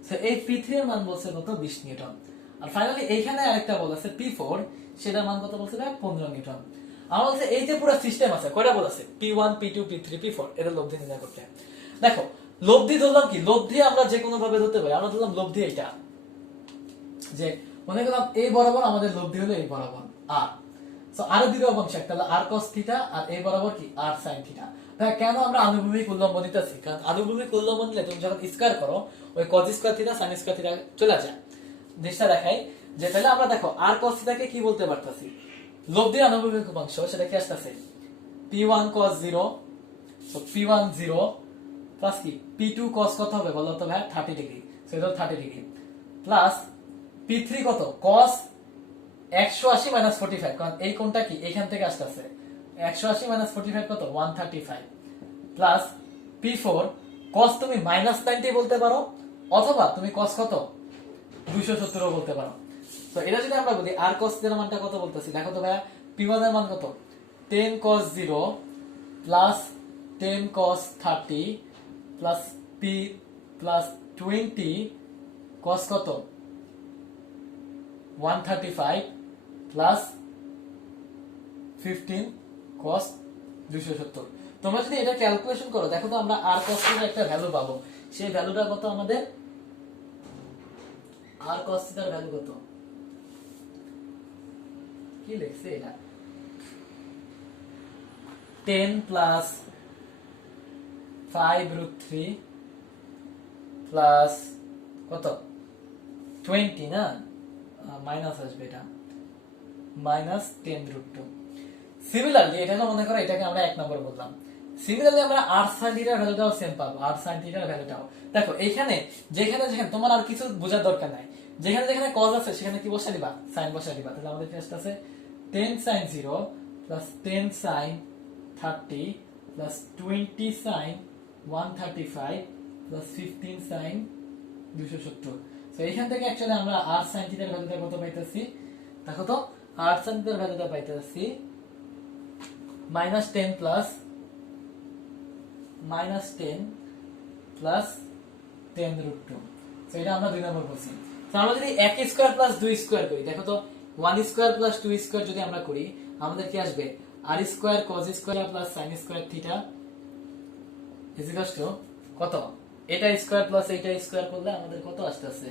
সো এই P3 এর মান বলছে কত? 20 নিউটন। আর ফাইনালি এইখানে আরেকটা বল আছে P4, সেটার মান কত বলছে? 15 নিউটন। আমার বলছে এই যে পুরো সিস্টেম আছে, কয়টা বল আছে? P1 P2 P3 P4, এটা লব্ধি নির্ণয় করতে। দেখো লব্ধি ধরলাম কি? লব্ধি আমরা যে কোনো ভাবে ধরতে পারি। আমরা ধরলাম লব্ধি এইটা, যে মনে করলাম এই বরাবর আমাদের লব্ধি হলো এই বরাবর আর। সো আর দুটো অংশ, একটা হলো আর cos থিটা আর এই বরাবর কি? আর sin থিটা। তাহলে কেন আমরা আনুভূমিক উল্লম্ব নিতেছি? কারণ আনুভূমিক উল্লম্ব নিলে তুমি যখন স্কয়ার করো ওই cos square theta sin square theta চলে যায়। জিনিসটা দেখাই যে তাহলে আমরা দেখো আর cos থিটাকে কি বলতে পারতাছি? লব্ধির আনুভূমিক অংশ, সেটা কি আসতেছে? P1 cos 0, so P1 0 plus কি P2 cos কত হবে বলো তো ভাই? 30 ডিগ্রি। সো এটা 30 ডিগ্রি প্লাস P3 কত? cos 180 মাইনাস 45, কারণ এই কোণটা কি এখান থেকে আসতেছে। 180 মাইনাস 45 কত? 135 প্লাস P4 cos তুমি মাইনাস 90 বলতে পারো, অথবা তুমি cos কত? 270 বলতে পারো। তো এটা যদি আমরা বলি আর cos এর মানটা কত বলতেছি দেখো তো ভাইয়া। P1 এর মান কত? 10 cos 0 plus 10 cos 30 plus P plus 20 cos কত? 135 প্লাস 15 cos 270। তোমরা যদি এটা ক্যালকুলেশন করো দেখো তো আমরা আর cos এর একটা ভ্যালু পাবো। সেই ভ্যালুটা কত আমাদের? আর cos এর ভ্যালু কত? কি লিখছে এটা? 10 প্লাস 5√3 প্লাস কত? 20 না, মাইনাস আসবে, এটা মাইনাস 10√2। সিমিলারলি এটা হলো মনে করো এটাকে আমরা 1 নম্বর বললাম। সিমিলারলি আমরা r sin থিটার ভ্যালুটাও সেম পাবো, r sin থিটার ভ্যালুটাও। দেখো এইখানে যেখানে তোমার আর কিছু বোঝার দরকার নাই, যেখানে cos আছে সেখানে কি বসাই দিবা? sin বসাই দিবা। তাহলে আমাদের টেস্ট আছে 10 sin 0 plus 10 sin 30 plus 20 sin 135 plus 15 sin 270। So এইখান থেকে অ্যাকচুয়ালি আমরা r sin থিটার ভ্যালুটা কত পাইতেছি দেখো তো? r sin থিটার ভ্যালুটা পাইতেছি -10 প্লাস -10 প্লাস 10√2। সো এটা আমরা 2 নম্বর বলছি। তো আমরা যদি 1 স্কয়ার প্লাস 2 স্কয়ার করি দেখো তো, 1 স্কয়ার প্লাস 2 স্কয়ার যদি আমরা করি আমাদের কি আসবে? r square cos square plus sin square theta is equal two কত? এটা স্কয়ার প্লাস এটা স্কয়ার করলে আমাদের কত আসতেছে?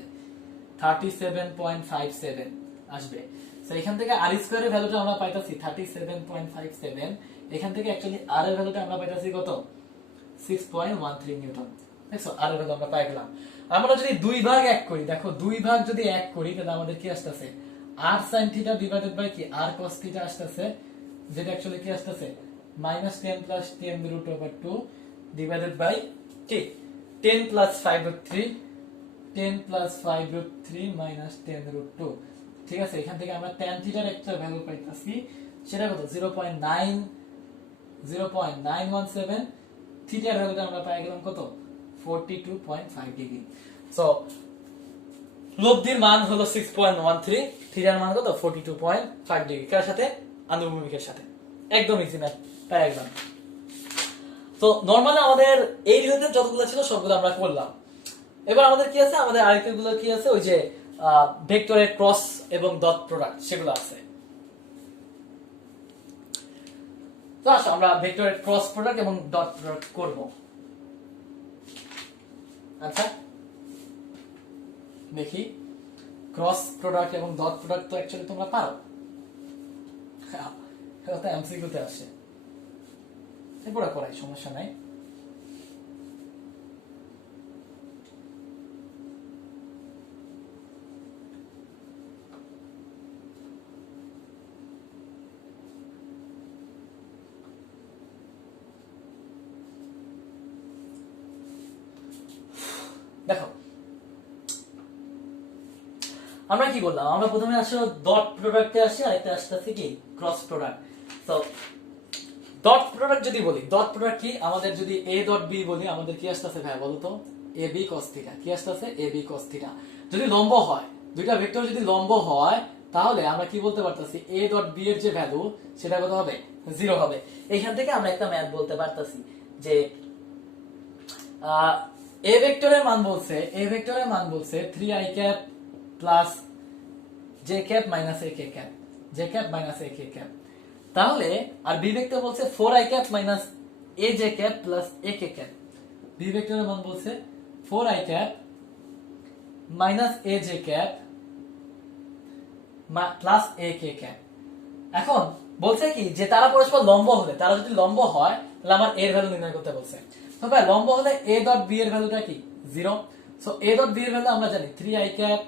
37.57 আসবে। সো এখান থেকে r স্কয়ার এর ভ্যালুটা আমরা পাইতাছি 37.57। এখান থেকে অ্যাকচুয়ালি r এর ভ্যালুটা আমরা পাইতাছি কত? 6.13 নিউটন। দেখছো r এর ভ্যালু আমরা পাই গেলাম। আমরা যদি 2 ভাগ 1 করি দেখো, 2 ভাগ যদি 1 করি তাহলে আমাদের কি আসতেছে? r sin theta divided by কি r cos থিটা আসতেছে, যেটা অ্যাকচুয়ালি কি আসতেছে? -10 প্লাস 10√2 ডিভাইডেড বাই কি 10 প্লাস 5√3, 10 প্লাস 5√3 মাইনাস 10√2। ঠিক আছে, এখান থেকে আমরা tan থিটার একটা ভ্যালু পাইতাছি, সেটা কত? 0.917। থিটার ভ্যালুটা আমরা পাই গেলাম কত? 42.5 ডিগ্রি। সো লব্ধির মান হলো 6.13, থিটার মান কত? 42.5 ডিগ্রি। কার সাথে? আনুভূমিকের সাথে। একদম ইজি ম্যাথ, তাই একদম। তো নরমালি আমাদের এই রিলেটেড যতগুলো ছিল সবগুলো আমরা করলাম। এবার আমাদের কি আছে? আমাদের আরেকটা গুলো কি আছে? ওই যে ভেক্টরের ক্রস এবং ডট প্রোডাক্ট, সেগুলো আছে। তো আসো আমরা ভেক্টরের ক্রস প্রোডাক্ট এবং ডট প্রোডাক্ট করব। আচ্ছা দেখি ক্রস প্রোডাক্ট এবং ডট প্রোডাক্ট তো অ্যাকচুয়ালি তোমরা পারো, এটা তো এমসিকিউতে আসে, এরপরে করাই, সমস্যা নাই। দেখো আমরা কি করলাম, আমরা প্রথমে আসলে ডট প্রোডাক্টে আসি, আর একটা আসতেছে কি ক্রস প্রোডাক্ট। তো ডট প্রোডাক্ট যদি বলি, ডট প্রোডাক্ট কি, আমাদের যদি a ডট b বলি, আমাদের কি আসতেছে ভাই বলো তো, ab cos থিটা। কি আসতেছে, ab cos থিটা। যদি লম্ব হয়, দুইটা ভেক্টর যদি লম্ব হয়, তাহলে আমরা কি বলতে পারতাছি, a ডট b এর যে ভ্যালু সেটা কত হবে, 0 হবে। এইখান থেকে আমরা একটা ম্যাথ বলতে পারতাছি যে a ভেক্টরের মান বলছে, a ভেক্টরের মান বলছে 3i cap plus j cap minus ak cap, j cap minus ak cap. তাহলে আর বি ভেক্টর বলছে 4i cap minus aj cap plus ak cap. B ভেক্টরের মান বলছে 4i cap minus aj cap plus ak cap. এখন বলছে কি যে তারা পরস্পর লম্ব হলে, তারা যদি লম্ব হয় তাহলে আমার এর ভ্যালু নির্ণয় করতে বলছে। তো ভাই লম্ব হলে a ডট b এর ভ্যালুটা কি 0। সো a ডট b এর ভ্যালু আমরা জানি 3i cap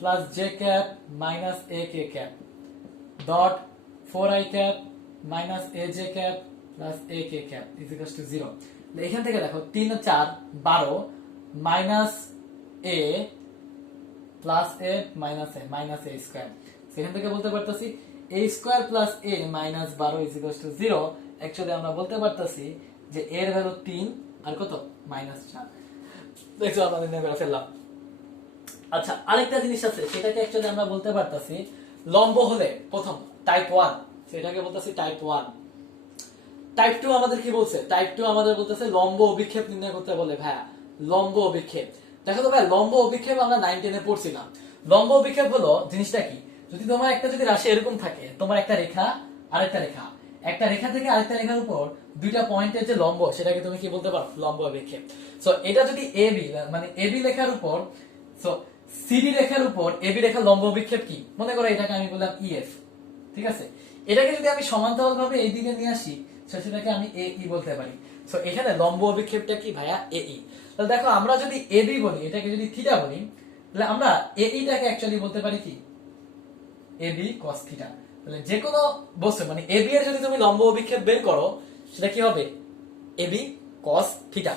plus j cap minus ak cap dot 4i cap minus aj cap plus ak cap is equal two 0। এখান থেকে দেখো 3 ও 4 12 minus a plus a minus a minus a square. সেখান থেকে বলতে পারতাছি a square plus a minus 12 is equal two 0। Actually আমরা বলতে পারতাছি যে a এর ভ্যালু 3 আর কত মাইনাস 4। দেখো আমরা নির্ণয় করে ফেললাম। আচ্ছা আরেকটা জিনিস আছে, সেটাকে অ্যাকচুয়ালি আমরা বলতে পারতাছি লম্ব হলে, প্রথম টাইপ 1, সেটাকে বলতাছি টাইপ 1। টাইপ 2 আমাদের কি বলছে, টাইপ 2 আমাদের বলতেছে লম্ব অভিক্ষেপ নির্ণয় করতে বলে। ভাইয়া লম্ব অভিক্ষেপ, দেখো তো ভাই লম্ব অভিক্ষেপ আমরা 9 10 এ পড়ছিলাম। লম্ব অভিক্ষেপ হলো জিনিসটা কি, যদি তোমার একটা যদি রাশি এরকম থাকে, তোমার একটা রেখা আরেকটা রেখা, একটা রেখা থেকে আরেকটা রেখার উপর দুইটা পয়েন্টের যে লম্ব, সেটাকে তুমি কি বলতে পারো, লম্ব অভিক্ষেপ। সো এটা যদি এবি, মানে এবি রেখার উপর, সো সিডি রেখার উপর এবি রেখার লম্ব অভিক্ষেপ কি, মনে করো এটাকে আমি বললাম ইএফ, ঠিক আছে। এটাকে যদি আমি সমান্তরাল ভাবে এই দিকে নিয়ে আসি, সেটাকে আমি এই বলতে পারি। সো এখানে লম্ব অভিক্ষেপটা কি ভাইয়া এই। তাহলে দেখো আমরা যদি এবি বলি, এটাকে যদি থিটা বলি, তাহলে আমরা এইটাকে অ্যাকচুয়ালি বলতে পারি কি এবি cos থিটা। তাহলে যে কোনো বস্তু মানে এবি এর যদি তুমি লম্ব অভিক্ষেপ বের করো, সেটা কি হবে এবি cos থিটা।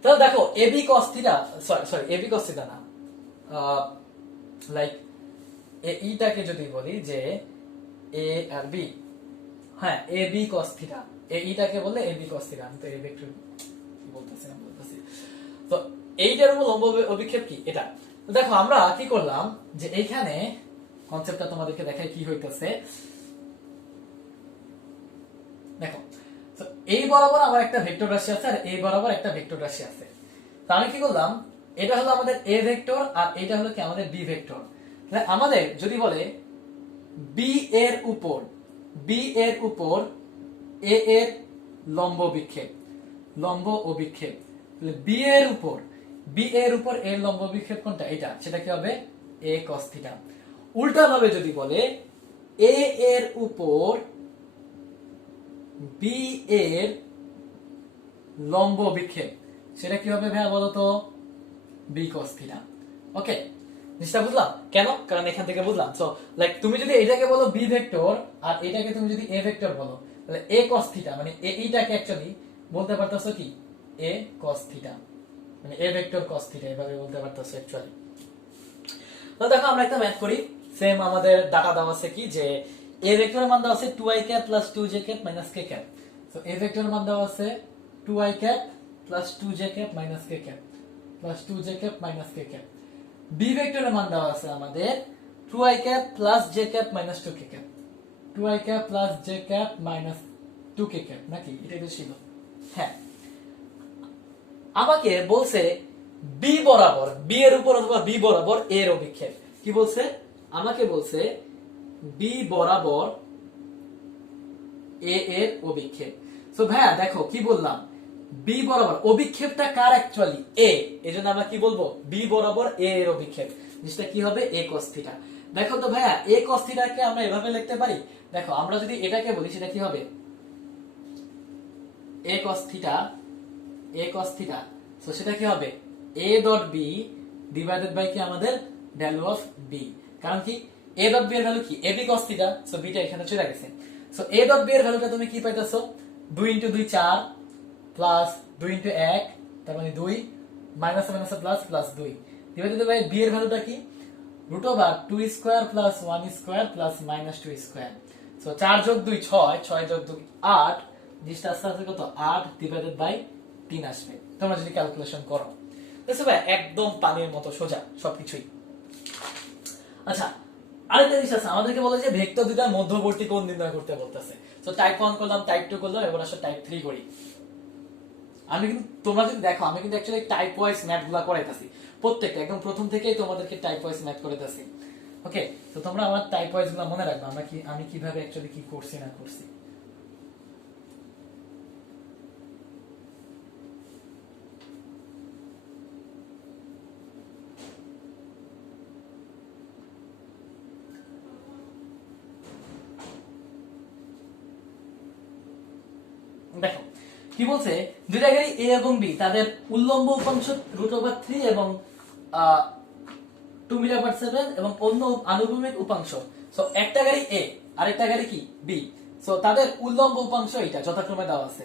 তাহলে দেখো a b cos theta, sorry a b cos theta না, লাইক এইটাকে যদি বলি যে এ আর বি, হ্যাঁ এবি cos থিটা, এইটাকে বললে এবি cos থিটা। আমি তো এই ভেক্টর কি বলতেছি, তো এইটার উপর লম্ব অভিক্ষেপ কি এটা। দেখো আমরা কি করলাম যে এইখানে কনসেপ্টটা তোমাদেরকে দেখাই কি হইতেছে। দেখো তো এই বরাবর আমার একটা ভেক্টর রাশি আছে, আর এই বরাবর একটা ভেক্টর রাশি আছে। তো আমি কি করলাম, এটা হলো আমাদের এ ভেক্টর, আর এটা হলো কি আমাদের বি ভেক্টর। তাহলে আমাদের যদি বলে বি এর উপর এ এর লম্ব বিক্ষেপ, লম্ব অভিক্ষেপ, তাহলে বি এর উপর এর লম্ব বিক্ষেপ কোনটা, এটা, সেটা কি হবে এ cos থিটা। উল্টা ভাবে যদি বলে এ এর উপর বি এর লম্ব বিক্ষেপ, সেটা কি হবে ভাইয়া বলো তো, বি cos থিটা। ওকে, জিনিসটা বুঝলাম কেন, কারণ এখান থেকে বুঝলাম। সো লাইক তুমি যদি এটাকে বলো বি ভেক্টর, আর এটাকে তুমি যদি এ ভেক্টর বলো, তাহলে এ cos থিটা মানে এইটাকে অ্যাকচুয়ালি বলতে পারতাছো কি এ cos থিটা, মানে এ ভেক্টর cos থিটা, এভাবে বলতে পারতাছো অ্যাকচুয়ালি। তো দেখো আমরা একটা ম্যাথ করি, সেম আমাদের ডাটা দেওয়া আছে কি যে এ ভেক্টরের মান দেওয়া আছে 2i cap plus 2j cap minus k cap. So A ভেক্টরের মান দেওয়া আছে 2i cap plus 2j cap minus k cap plus 2j cap minus k cap. B ভেক্টরের মান দেওয়া আছে আমাদের 2i cap plus j cap minus 2k cap, 2i cap plus j cap minus 2k cap, নাকি এটাই তো ছিল। হ্যাঁ, আমাকে বলছে বি বরাবর, বি এর উপর অথবা বি বরাবর এর অভিক্ষেপ কি বলছে, আমাকে বলছে বি বরাবর এ এর অভিক্ষেপ। সো ভাইয়া দেখো কি বললাম, বি বরাবর অভিক্ষেপটা কার অ্যাকচুয়ালি এ, এজন্য আমরা কি বলবো বি বরাবর এ এর অভিক্ষেপ। জিনিসটা কি হবে a cos থিটা। দেখো তো ভাইয়া a cos থিটাকে আমরা এভাবে লিখতে পারি। দেখো আমরা যদি এটাকে বলি সেটা কি হবে a cos theta, a cos theta, so সেটা কি হবে a dot b divided by কি আমাদের ভ্যালু অফ b। কারণ কি a ডট b এর ভ্যালু কি ab cos theta, so b টা এখানে চলে গেছে। সো a ডট b এর ভ্যালুটা তুমি কি পাইতাছো 2 * 2 4 প্লাস 2 * 1 তার মানে 2 minus minus plus plus 2 divided by b এর ভ্যালুটা কি root over 2 square plus 1 square plus minus 2 square. So 4 যোগ 2 6, 6 যোগ 2 8, জিনিসটা আস্তে আস্তে কত 8 ডিভাইডেড বাই 3 আসবে তোমরা যদি ক্যালকুলেশন করো। দেখছো ভাই একদম পানির মতো সোজা সবকিছুই। আচ্ছা আরেকটা জিনিস আছে, আমাদেরকে বলে যে ভেক্টর দুটার মধ্যবর্তী কোণ নির্ণয় করতে বলতেছে। সো টাইপ 1 করলাম, টাইপ 2 করলাম, এবার আসলে টাইপ 3 করি। আমি কিন্তু তোমরা যদি দেখো আমি কিন্তু অ্যাকচুয়ালি টাইপ ওয়াইজ ম্যাথগুলো করাইতাছি প্রত্যেকটা, একদম প্রথম থেকেই তোমাদেরকে টাইপ ওয়াইজ ম্যাথ করাইতাছি। ওকে, তো তোমরা আমার টাইপ ওয়াইজ গুলো মনে রাখবে আমি কিভাবে অ্যাকচুয়ালি কি করছি না করছি। দেখো কি বলছে, দুইটা গাড়ি এ এবং বি তাদের উল্লম্ব উপাংশ √3 এবং 2 মিটার/সেকেন্ড এবং অন্য আনুভূমিক উপাংশ। সো একটা গাড়ি এ আরেকটা গাড়ি কি বি, সো তাদের উল্লম্ব উপাংশ এটা যথাক্রমে দেওয়া আছে।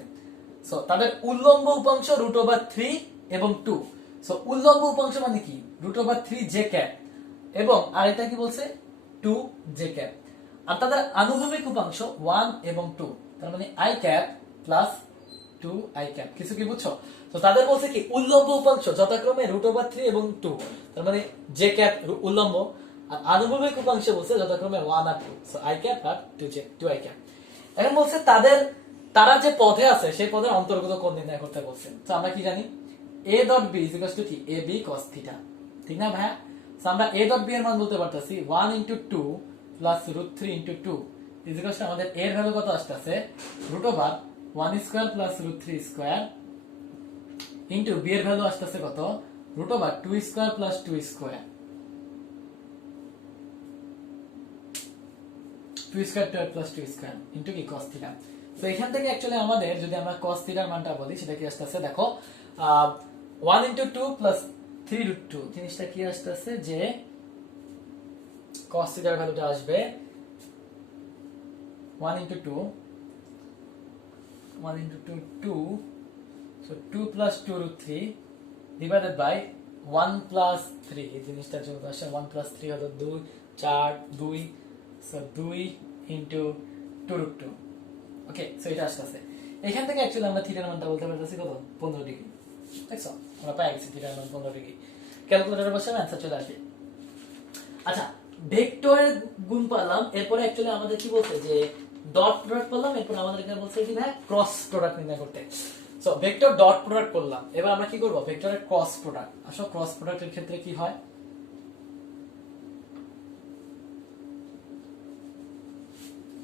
সো তাদের উল্লম্ব উপাংশ √3 এবং 2। সো উল্লম্ব উপাংশ মানে কি √3 জে ক্যাপ এবং আরেকটা কি বলছে 2 জে ক্যাপ। আর তাদের আনুভূমিক উপাংশ 1 এবং 2, তার মানে I cap plus 2 i cap. কিছু কি বুঝছো? তো তাদের বলছে কি উল্লম্ব উপাংশ যথাক্রমে √3 এবং 2, তার মানে জে ক্যাপ উল্লম্ব, আর আনুভূমিক উপাংশ বলছে যথাক্রমে 1 আর 2, সো আই ক্যাপ আর 2 আই ক্যাপ। এখন বলছে তারা যে পদে আছে সেই পদের অন্তর্গত কোণ নির্ণয় করতে বলছে। তো আমরা কি জানি a dot b is equals to কি ab cos থিটা, ঠিক না ভাইয়া? সো আমরা a ডট b এর মান বলতে পারতেছি 1 * 2 প্লাস √3 * 2 ইজ ইকুয়ালস টু আমাদের এর ভ্যালু কত আসছে root over 1 square plus √3 square into b এর ভ্যালু আসছে কত root over 2 square plus 2 square, 2 square 2 plus 2 square into কি cos থিটা। তো এখান থেকে অ্যাকচুয়ালি আমাদের যদি আমরা cos থিটার মানটা বলি সেটা কি আসছে দেখো 1 * 2 প্লাস 3√2, জিনিসটা কি আসছে যে cos থিটার ভ্যালুটা আসবে 1 * 2 2, so 2 plus 2√3 divided by 1 plus 3, এই জিনিসটা যখন আসে 1 plus 3 হলো 2 4 2, so 2 into 2√2। ওকে, সো এটা আসছে এখান থেকে অ্যাকচুয়ালি আমরা থিটার মানটা বলতে পারতেছি কত 15 ডিগ্রি। দেখছো আমরা পাই গেছি থিটার মান 15 ডিগ্রি। ক্যালকুলেটরে বসে आंसर চলে আসবে। আচ্ছা ভেক্টরের গুণ পেলাম, এরপরে অ্যাকচুয়ালি আমাদের কি বলছে যে ডট প্রোডাক্ট করলাম, এরপর আমাদের এখানে বলছে কি ভাই ক্রস প্রোডাক্ট নির্ণয় করতে। সো ভেক্টর ডট প্রোডাক্ট করলাম, এবার আমরা কি করব ভেক্টরের ক্রস প্রোডাক্ট। আসলে ক্রস প্রোডাক্টের ক্ষেত্রে কি হয়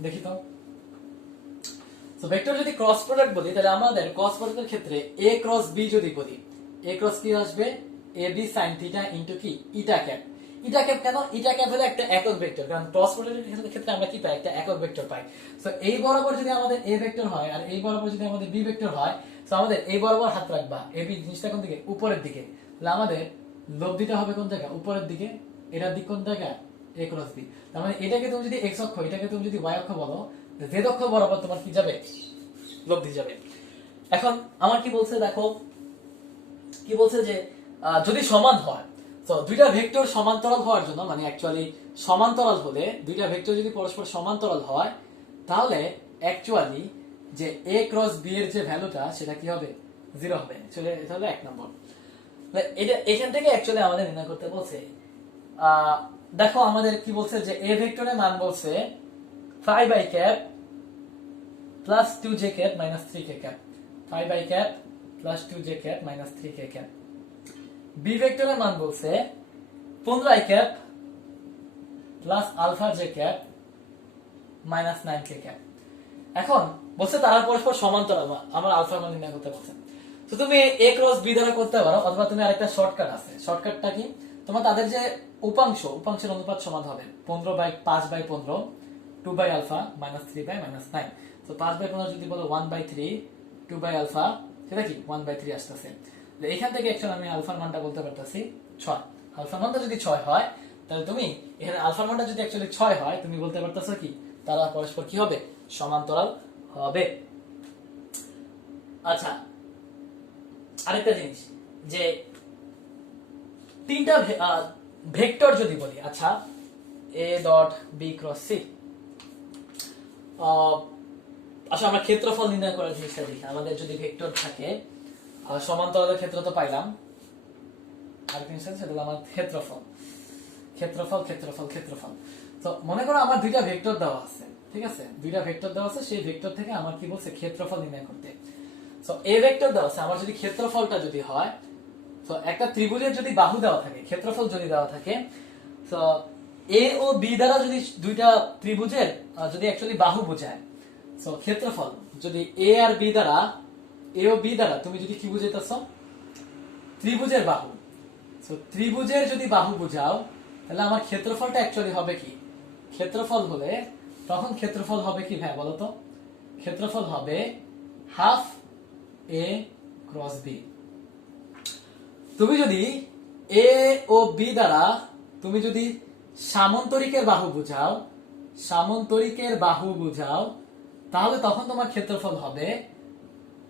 দেখি তো। সো ভেক্টর যদি ক্রস প্রোডাক্ট বলি তাহলে আমাদের ক্রস প্রোডাক্টের ক্ষেত্রে a ক্রস b যদি বলি, a ক্রস কি আসবে ab sin থিটা ইনটু কি ইটা ক্যাপ। ইটা ক্যাপ কেন? ইটা ক্যাপ হলো একটা একক ভেক্টর, কারণ ক্রস প্রোডাক্টের ক্ষেত্রে আমরা কি পাই একটা একক ভেক্টর পাই। সো এই বরাবর যদি আমাদের a ভেক্টর হয় আর এই বরাবর যদি আমাদের b ভেক্টর হয়, সো আমাদের এই বরাবর হাত রাখবা ab জিনিসটা কোন দিকে উপরের দিকে, তাহলে আমাদের লব্ধিটা হবে কোন জায়গা উপরের দিকে, এটার দিক কোন জায়গা a ক্রস b। তার মানে এটাকে তুমি যদি x অক্ষ এটাকে তুমি যদি y অক্ষ বলো, z অক্ষ বরাবর তোমার কি যাবে লব্ধি যাবে। এখন আমার কি বলছে দেখো, কি বলছে যে যদি সমান হয়, তো দুইটা ভেক্টর সমান্তরাল হওয়ার জন্য মানে অ্যাকচুয়ালি সমান্তরাল হলে দুইটা ভেক্টর যদি পরস্পর সমান্তরাল হয় তাহলে অ্যাকচুয়ালি যে a ক্রস b এর যে ভ্যালুটা সেটা কি হবে 0 হবে। চলে এটা হলো 1 নম্বর। এটা এখান থেকে অ্যাকচুয়ালি আমাদের নির্ণয় করতে বলছে। দেখো আমাদের কি বলছে যে a ভেক্টরের মান বলছে 5 i cap plus 2j cap minus 3k cap, 5 i cap plus 2j cap minus 3k cap. b ভেক্টরের মান বলছে 15 i cap plus alpha j cap minus 9k cap. এখন বলছে তারা পরস্পর সমান্তরাল, আমরা আলফার মান নির্ণয় করতে বলছে। তো তুমি a ক্রস b দ্বারা করতে পারো, অথবা তুমি আরেকটা শর্টকাট আছে, শর্টকাটটা কি তোমার তাদের যে উপাংশের অনুপাত সমান হবে 15/5/15 2 by alpha minus 3 by minus 9। তো 5/15 যদি বলো 1/3 2 বাই আলফা, সেটা কি 1/3 আসতেছে। এখান থেকে একচুয়ালি আমি আলফার মানটা বলতে পারতেছি 6। আলফার মানটা যদি 6 হয় তাহলে তুমি এখানে আলফার মানটা যদি অ্যাকচুয়ালি 6 হয় তুমি বলতে পারতেছো কি তারা পরস্পর কি হবে, সমান্তরাল হবে। আচ্ছা, আরেকটা জিনিস যে তিনটা ভেক্টর যদি বলি, আচ্ছা a dot b cross c, আচ্ছা আমরা ক্ষেত্রফল নির্ণয় করার জিনিসটা দেখি। আমাদের যদি ভেক্টর থাকে সমান্তরালের ক্ষেত্র তো পাইলাম, আর জিনিস আছে সেটা হলো আমার ক্ষেত্রফল। ক্ষেত্রফল ক্ষেত্রফল ক্ষেত্রফল তো মনে করো আমার দুইটা ভেক্টর দেওয়া আছে, ঠিক আছে, দুইটা ভেক্টর দেওয়া আছে, সেই ভেক্টর থেকে আমার কি বলছে ক্ষেত্রফল নির্ণয় করতে। সো এ ভেক্টর দেওয়া আছে, আমার যদি ক্ষেত্রফলটা যদি হয়, তো একটা ত্রিভুজের যদি বাহু দেওয়া থাকে, ক্ষেত্রফল যদি দেওয়া থাকে, তো এ ও বি দ্বারা যদি দুইটা ত্রিভুজের যদি অ্যাকচুয়ালি বাহু বোঝায়, সো ক্ষেত্রফল যদি এ আর বি দ্বারা, এ ও বি দ্বারা তুমি যদি কি বুঝাইতেছ, ত্রিভুজের বাহু, সো ত্রিভুজের যদি বাহু বোঝাও তাহলে আমার ক্ষেত্রফলটা অ্যাকচুয়ালি হবে কি, ক্ষেত্রফল হলে তখন ক্ষেত্রফল হবে কি ভাই বলো তো, ক্ষেত্রফল হবে হাফ এ ক্রস বি। তুমি যদি এ ও বি দ্বারা তুমি যদি সামান্তরিকের বাহু বুঝাও, সামান্তরিকের বাহু বুঝাও, তাহলে তখন তোমার ক্ষেত্রফল হবে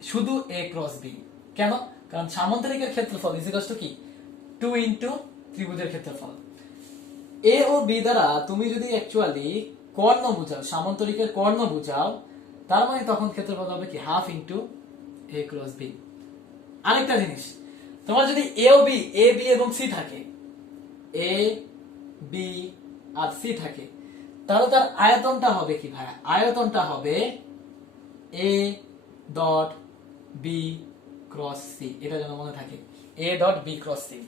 শুধু এ ক্রস বি। কেন? কারণ সামান্তরিকের ক্ষেত্রফল ইজ ইকুয়াল টু কি 2 ইনটু ত্রিভুজের ক্ষেত্রফল। এ ও বি দ্বারা তুমি যদি অ্যাকচুয়ালি কর্ণ বুঝাও, সামান্তরিকের কর্ণ বুঝাও, তার মানে তখন ক্ষেত্রফল হবে কি half into a cross B. আরেকটা জিনিস, তোমার যদি এ ও বি, এ বি এবং সি থাকে, এ বি আর সি থাকে, তাহলে তার আয়তনটা হবে কি ভাই, আয়তনটা হবে A dot B cross C, এটা যেন মনে থাকে, A dot B cross C.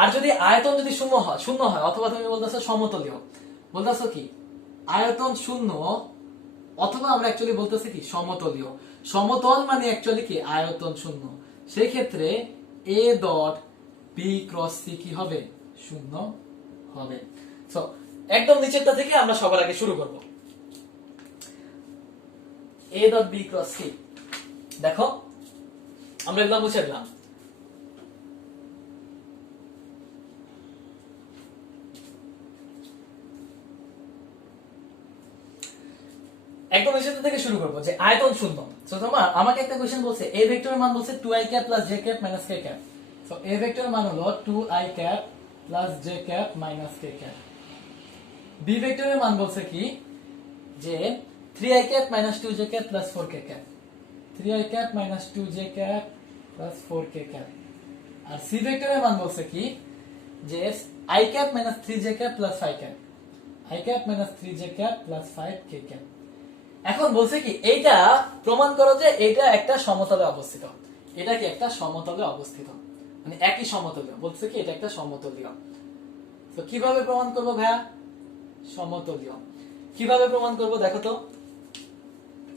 আর যদি আয়তন যদি শূন্য হয় অথবা তুমি বলতেছো সমতলীয়, বলতেছো কি আয়তন শূন্য, অথবা আমরা অ্যাকচুয়ালি বলতেছি কি সমতলীয়, সমতল মানে অ্যাকচুয়ালি কি আয়তন শূন্য, সেই ক্ষেত্রে a dot B cross c কি হবে, শূন্য হবে। সো একদম নিচেরটা থেকে আমরা সবার আগে শুরু করব। A dot B cross c, দেখো আমরা এগুলো মুছে দিলাম। একদম নিচের থেকে শুরু করব যে আয়তন শূন্য। সো তোমার আমাকে একটা কোশ্চেন বলছে এ ভেক্টরের মান বলছে 2i cap plus j cap minus k cap. So A ভেক্টরের মান হলো 2i cap plus j cap minus k cap. B ভেক্টরের মান বলছে কি যে 3i cap minus 2j cap plus 4k cap, 3i cap minus 2j cap plus 4k cap. আর C ভেক্টরের মান বলছে কি যে i cap minus 3j cap plus 5 cap, i cap minus 3j cap plus 5k cap. এখন বলছে কি এইটা প্রমাণ করো যে এটা একটা সমতলে অবস্থিত, এটা কি একটা সমতলে অবস্থিত, মানে একই সমতলীয়, বলছে কি এটা একটা সমতলীয়। তো কিভাবে প্রমাণ করব ভাইয়া, সমতলীয় কিভাবে প্রমাণ করব দেখো তো,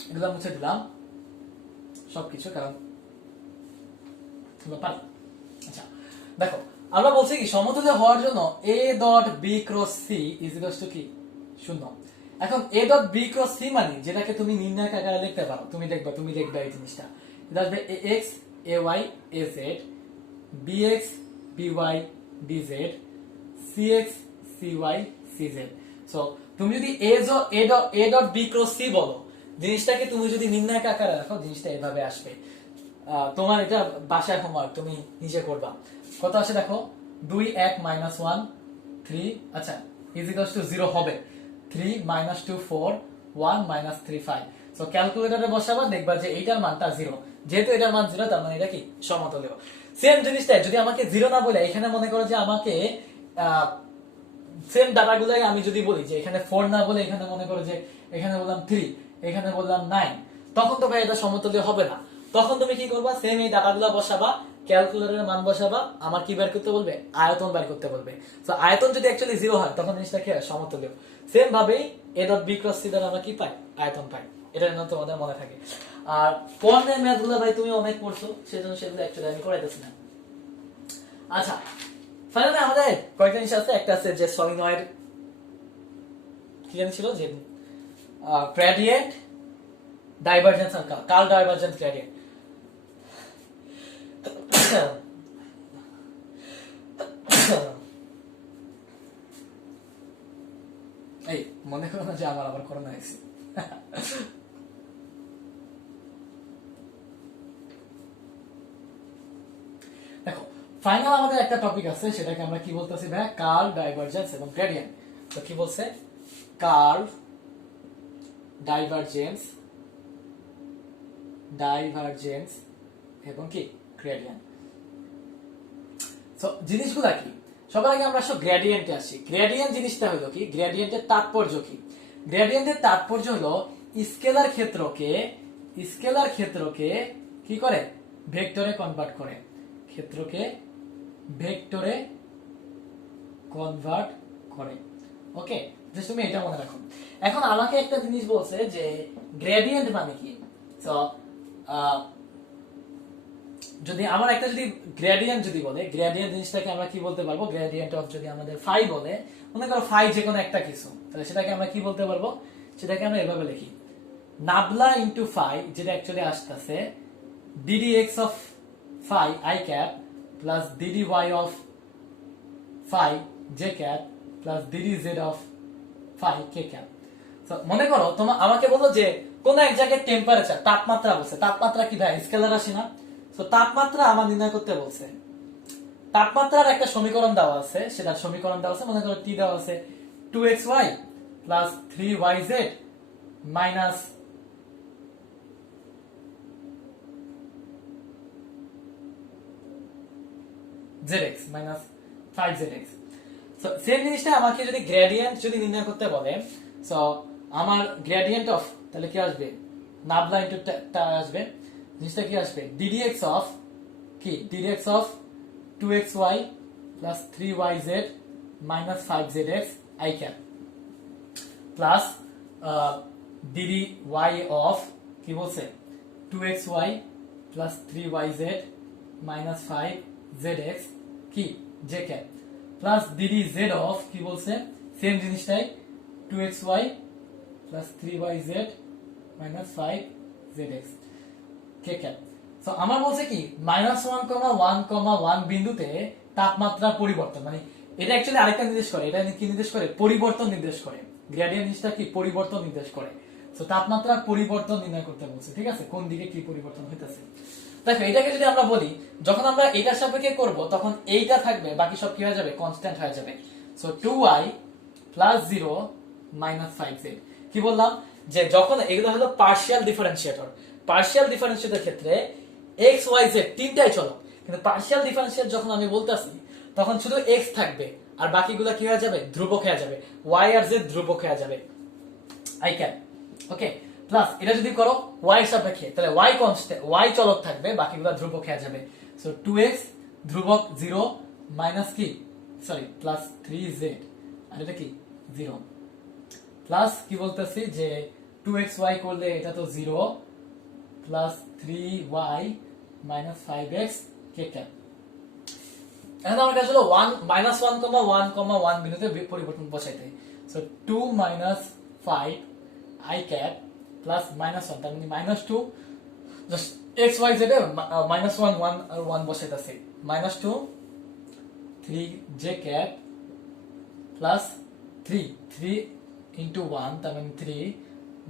এগুলো মুছে দিলাম সবকিছু কারণ আচ্ছা দেখো আমরা বলছি কি সমতলীয় হওয়ার জন্য a dot B cross c is equal to কি শূন্য। এখন a dot B cross c মানে যেটাকে তুমি নির্ণায়ক আকারে লিখতে পারো, তুমি দেখবা এই জিনিসটা, এটা আসবে A X A Y A Z, B X B Y B Z, C X C Y C Z. So তুমি যদি A dot B cross C বলো, জিনিসটাকে তুমি যদি নির্ণায়ক আকারে রাখো, জিনিসটা এভাবে আসবে। তোমার এটা বাসায় হোমওয়ার্ক তুমি নিজে করবা। কত আসে দেখো 2 1 minus 1 3, আচ্ছা ইজ ইকুয়ালস টু 0 হবে, 3 minus 2 4 1 minus 3 5। সো ক্যালকুলেটরে বসাবা, দেখবা যে এইটার মানটা 0, যেহেতু এটার মান 0 তার মানে এটা কি সমতলীয়। সেম জিনিসটা যদি আমাকে 0 না বলে এখানে মনে করো যে আমাকে সেম ডাটাগুলাই আমি যদি বলি যে এখানে 4 না বলে এখানে মনে করো যে এখানে বললাম 3, এখানে বললাম 9, তখন তো ভাই এটা সমতলীয় হবে না। তখন তুমি কি করবা, সেম এই ডাটাগুলো বসাবা, ক্যালকুলেটরের মান বসাবা, আমার কি বের করতে বলবে, আয়তন বের করতে বলবে। তো আয়তন যদি অ্যাকচুয়ালি 0 হয় তখন জিনিসটা কি হয়, সমতলীয়। সেম ভাবে a dot B cross c দ্বারা আমরা কি পাই, আয়তন পাই। এটা যেন তোমাদের মনে থাকে। আর কর্ণের ম্যাথগুলো ভাই তুমি অনেক পড়ছো, সেজন্য সেগুলো অ্যাকচুয়ালি আমি করাইতেছি না। আচ্ছা ফাইনালি আমাদের কয়েকটা জিনিস আছে, একটা আছে যে সলিনয়েড কি জানি ছিল যে গ্রেডিয়েন্ট, ডাইভারজেন্স আর কার্ল ডাইভারজেন্স গ্রেডিয়েন্ট। এই মনে করো না যে আমার আবার করোনা হয়েছে। দেখো ফাইনাল আমাদের একটা টপিক আছে, সেটাকে আমরা কি বলতেছি ভাই? কার্ল ডাইভারজেন্স এবং গ্রেডিয়েন্ট। তো কি বলছে? কার্ল ডাইভারজেন্স এবং কি গ্রেডিয়েন্ট। তো জিনিসগুলা কি? সবার আগে আমরা সব গ্রেডিয়েন্টে আসি। গ্রেডিয়েন্ট জিনিসটা হলো কি? গ্রেডিয়েন্টের তাৎপর্য কি? গ্রেডিয়েন্টের তাৎপর্য হলো স্কেলার ক্ষেত্রকে কি করে? ভেক্টরে কনভার্ট করে। ক্ষেত্রকে ভেক্টরে কনভার্ট করে। ওকে, জাস্ট তুমি এটা মনে রাখো। এখন আমাকে একটা জিনিস বলছে যে গ্রেডিয়েন্ট মানে কি। তো যদি আমার একটা যদি গ্রেডিয়েন্ট যদি বলে, গ্রেডিয়েন্ট জিনিসটাকে আমরা কি বলতে পারবো? গ্রেডিয়েন্ট অফ যদি আমাদের ফাই বলে, মনে করো ফাই যে কোনো একটা কিছু, তাহলে সেটাকে আমরা কি বলতে পারবো? সেটাকে আমরা এভাবে লিখি, নাবলা ইনটু ফাই, যেটা অ্যাকচুয়ালি আসতেছে d d x of phi i cap plus d d y of phi j cap plus d d z of phi k cap. তো মনে করো তোমার আমাকে বললো যে কোন এক জায়গায় টেম্পারেচার, তাপমাত্রা বলছে। তাপমাত্রা কি ভাই স্কেলার রাশি না? তো তাপমাত্রা আমার নির্ণয় করতে বলছে। তাপমাত্রার একটা সমীকরণ দেওয়া আছে, সেটার সমীকরণ দেওয়া আছে, মনে করো টি দেওয়া আছে 2xy plus 3yz minus zx minus 5zx। So same জিনিসটা আমাকে যদি গ্রেডিয়েন্ট যদি নির্ণয় করতে বলে, সো আমার গ্রেডিয়েন্ট অফ তাহলে কি আসবে? নাবলা ইনটু আসবে, জিনিসটা কি আসবে? ddx অফ কি? ddx of 2xy plus 3yz minus 5zx i cap plus dy of কি বলছে? 2xy plus 3yz minus 5zx কি j cap plus ddz of কি বলছে? সেম জিনিসটাই 2xy plus 3yz minus 5zx কে ক্যাপ। সো আমার বলছে কি -1,1,1 বিন্দুতে তাপমাত্রা পরিবর্তন, মানে এটা অ্যাকচুয়ালি আরেকটা নির্দেশ করে। এটা কি নির্দেশ করে? পরিবর্তন নির্দেশ করে। গ্রেডিয়েন্ট জিনিসটা কি? পরিবর্তন নির্দেশ করে। সো তাপমাত্রার পরিবর্তন নির্ণয় করতে বলছে, ঠিক আছে? কোন দিকে কি পরিবর্তন হইতেছে। দেখো এটাকে যদি আমরা বলি, যখন আমরা এটার সাপেক্ষে করব তখন এইটা থাকবে, বাকি সব কি হয়ে যাবে? কনস্ট্যান্ট হয়ে যাবে। So 2y plus 0 minus 5z। কি বললাম? যে যখন এগুলো হলো পার্শিয়াল ডিফারেন্সিয়েটর, পার্শিয়াল ডিফারেন্সিয়েটর ক্ষেত্রে x y z তিনটাই চলক, কিন্তু পার্শিয়াল ডিফারেন্সিয়েট যখন আমি বলতাছি তখন শুধু x থাকবে আর বাকিগুলো কি হয়ে যাবে? ধ্রুবক হয়ে যাবে। y আর z ধ্রুবক হয়ে যাবে। আই ক্যান ওকে প্লাস এটা যদি করো y এর সাপেক্ষে, তাহলে y কনস্ট্যান্ট, y চলক থাকবে, বাকিগুলো ধ্রুবক হয়ে যাবে। সো 2x ধ্রুবক 0 মাইনাস কি সরি প্লাস 3z আর এটা কি 0 প্লাস কি বলতেছি যে 2xy করলে এটা তো 0 প্লাস 3y মাইনাস 5x কে ক্যাপ। এখন আমার কাছে হলো 1 বিন্দুতে পরিবর্তন বসাইতে। So 2 minus 5 i cap plus -1, তার মানে -2 জাস্ট x y z এ -1 1 আর 1 বসাইতেছি, -2 3 j ক্যাপ প্লাস 3 ইনটু 1, তার মানে 3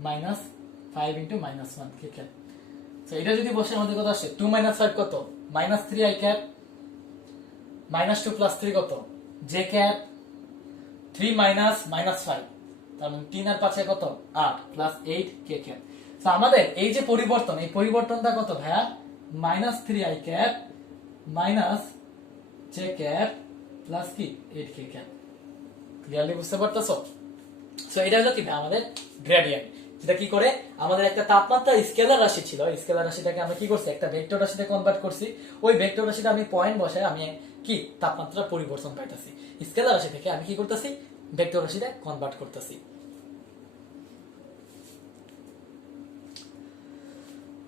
মাইনাস 5 ইনটু -1 কে ক্যাপ। সো এটা যদি বসে আমাদের কত আসে? 2 - 5 কত? -3 i ক্যাপ, -2 প্লাস 3 কত? j ক্যাপ, 3 মাইনাস -5, তার মানে 3 আর 5 কত? 8 প্লাস 8 কে ক্যাপ। তো আমাদের এই যে পরিবর্তন, এই পরিবর্তনটা কত ভাইয়া? -3 i cap minus j cap plus কি 8 কে ক্যাপ। ক্লিয়ারলি বুঝতে পারতেছো? সো এটা হলো কি আমাদের গ্রেডিয়েন্ট, যেটা কি করে? আমাদের একটা তাপমাত্রা স্কেলার রাশি ছিল, স্কেলার রাশিটাকে আমরা কি করছি? একটা ভেক্টর রাশিতে কনভার্ট করছি। ওই ভেক্টর রাশিটা আমি পয়েন্ট বসাই, আমি কি তাপমাত্রার পরিবর্তন পাইতেছি। স্কেলার রাশি থেকে আমি কি করতেছি? ভেক্টর রাশিতে কনভার্ট করতেছি।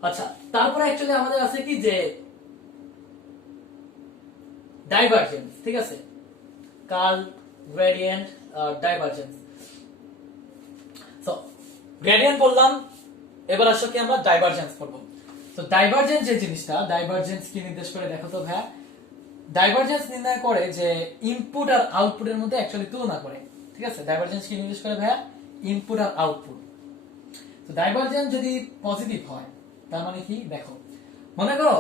আচ্ছা, তারপরে অ্যাকচুয়ালি আমাদের আছে কি যে ডাইভারজেন্স, ঠিক আছে? Curl, gradient, divergence. তো গ্রেডিয়েন্ট বললাম, এবার আসো কি আমরা ডাইভারজেন্স পড়বো। তো ডাইভারজেন্স যে জিনিসটা, ডাইভারজেন্স কি নির্দেশ করে দেখো তো ভাইয়া। ডাইভারজেন্স নির্ণয় করে যে ইনপুট আর আউটপুটের মধ্যে অ্যাকচুয়ালি তুলনা করে, ঠিক আছে। ডাইভারজেন্স কি নির্দেশ করে ভাইয়া, ইনপুট আর আউটপুট। তো ডাইভারজেন্স যদি পজিটিভ হয় তার মানে কি দেখো, মনে করো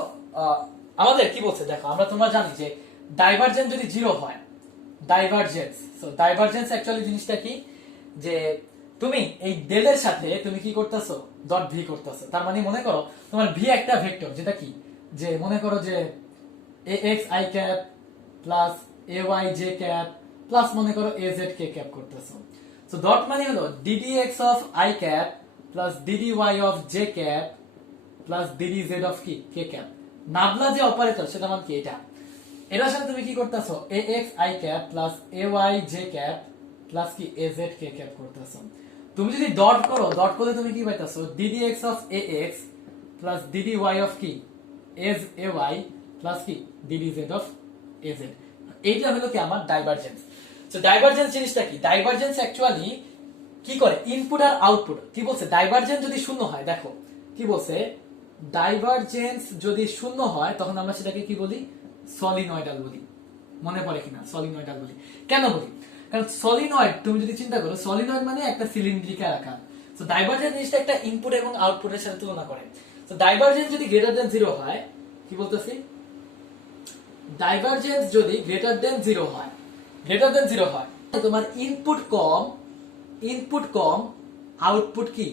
আমাদের কি বলছে দেখো, আমরা তোমরা জানি যে ডাইভারজেন্স যদি জিরো হয়, ডাইভারজেন্স, সো ডাইভারজেন্স অ্যাকচুয়ালি জিনিসটা কি, যে তুমি এই ডেলের সাথে তুমি কি করতেছো, ডট ভি করতেছো। তার মানে মনে করো তোমার ভি একটা ভেক্টর, যেটা কি, যে মনে করো যে ax i cap plus ay j cap plus মনে করো az k ক্যাপ করতেছো। সো ডট মানে হলো ddx of i cap plus ddy of j cap plus ddz of কি k ক্যাপ। নাবলা যে অপারেটর সেটা মানে কি, এটা এটার সাথে তুমি কি করতেছো, ax i cap plus ay j cap plus কি az k ক্যাপ করতেছো। তুমি যদি ডট করো, ডট করলে তুমি কি পাইতাছো, ddx of ax plus ddy of কি ay প্লাস কি ddz অফ az। এইটা হলো কি আমার ডাইভারজেন্স। সো ডাইভারজেন্স জিনিসটা কি, ডাইভারজেন্স অ্যাকচুয়ালি কি করে, ইনপুট আর আউটপুট কি বলছে, ডাইভারজেন্স যদি শূন্য হয়, দেখো কি বলছে, ডাইভারজেন্স যদি শূন্য হয় তখন আমরা সেটাকে কি বলি, সলিনয়েডাল বলি। মনে পড়ে কিনা, সলিনয়েডাল বলি। কেন বলি, কারণ সলিনয়েড তুমি যদি চিন্তা করো, সলিনয়েড মানে একটা সিলিন্ড্রিকাল আকার। সো ডাইভারজেন্স জিনিসটা একটা ইনপুট এবং আউটপুটের সাথে তুলনা করে। সো ডাইভারজেন্স যদি গ্রেটার দেন জিরো হয়, কি বলতেছি, ডাইভারজেন্স যদি গ্রেটার দেন জিরো হয়, গ্রেটার দেন জিরো হয়, তোমার ইনপুট কম আউটপুট কি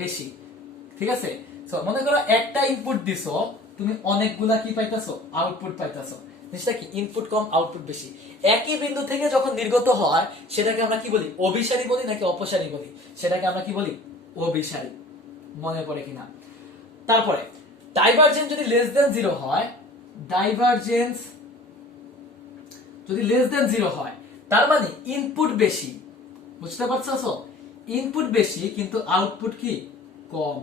বেশি, ঠিক আছে। সো মনে করো একটা ইনপুট দিছো, তুমি অনেকগুলা কি পাইতাছো, আউটপুট পাইতাছো। জিনিসটা কি, ইনপুট কম আউটপুট বেশি। একই বিন্দু থেকে যখন নির্গত হয় সেটাকে আমরা কি বলি, অভিসারী বলি নাকি অপসারী বলি, সেটাকে আমরা কি বলি, অভিসারী। মনে পড়ে কিনা। তারপরে ডাইভারজেন্স যদি লেস দেন জিরো হয়, ডাইভারজেন্স যদি লেস দেন জিরো হয় তার মানে ইনপুট বেশি, বুঝতে পারছো, ইনপুট বেশি কিন্তু আউটপুট কি কম।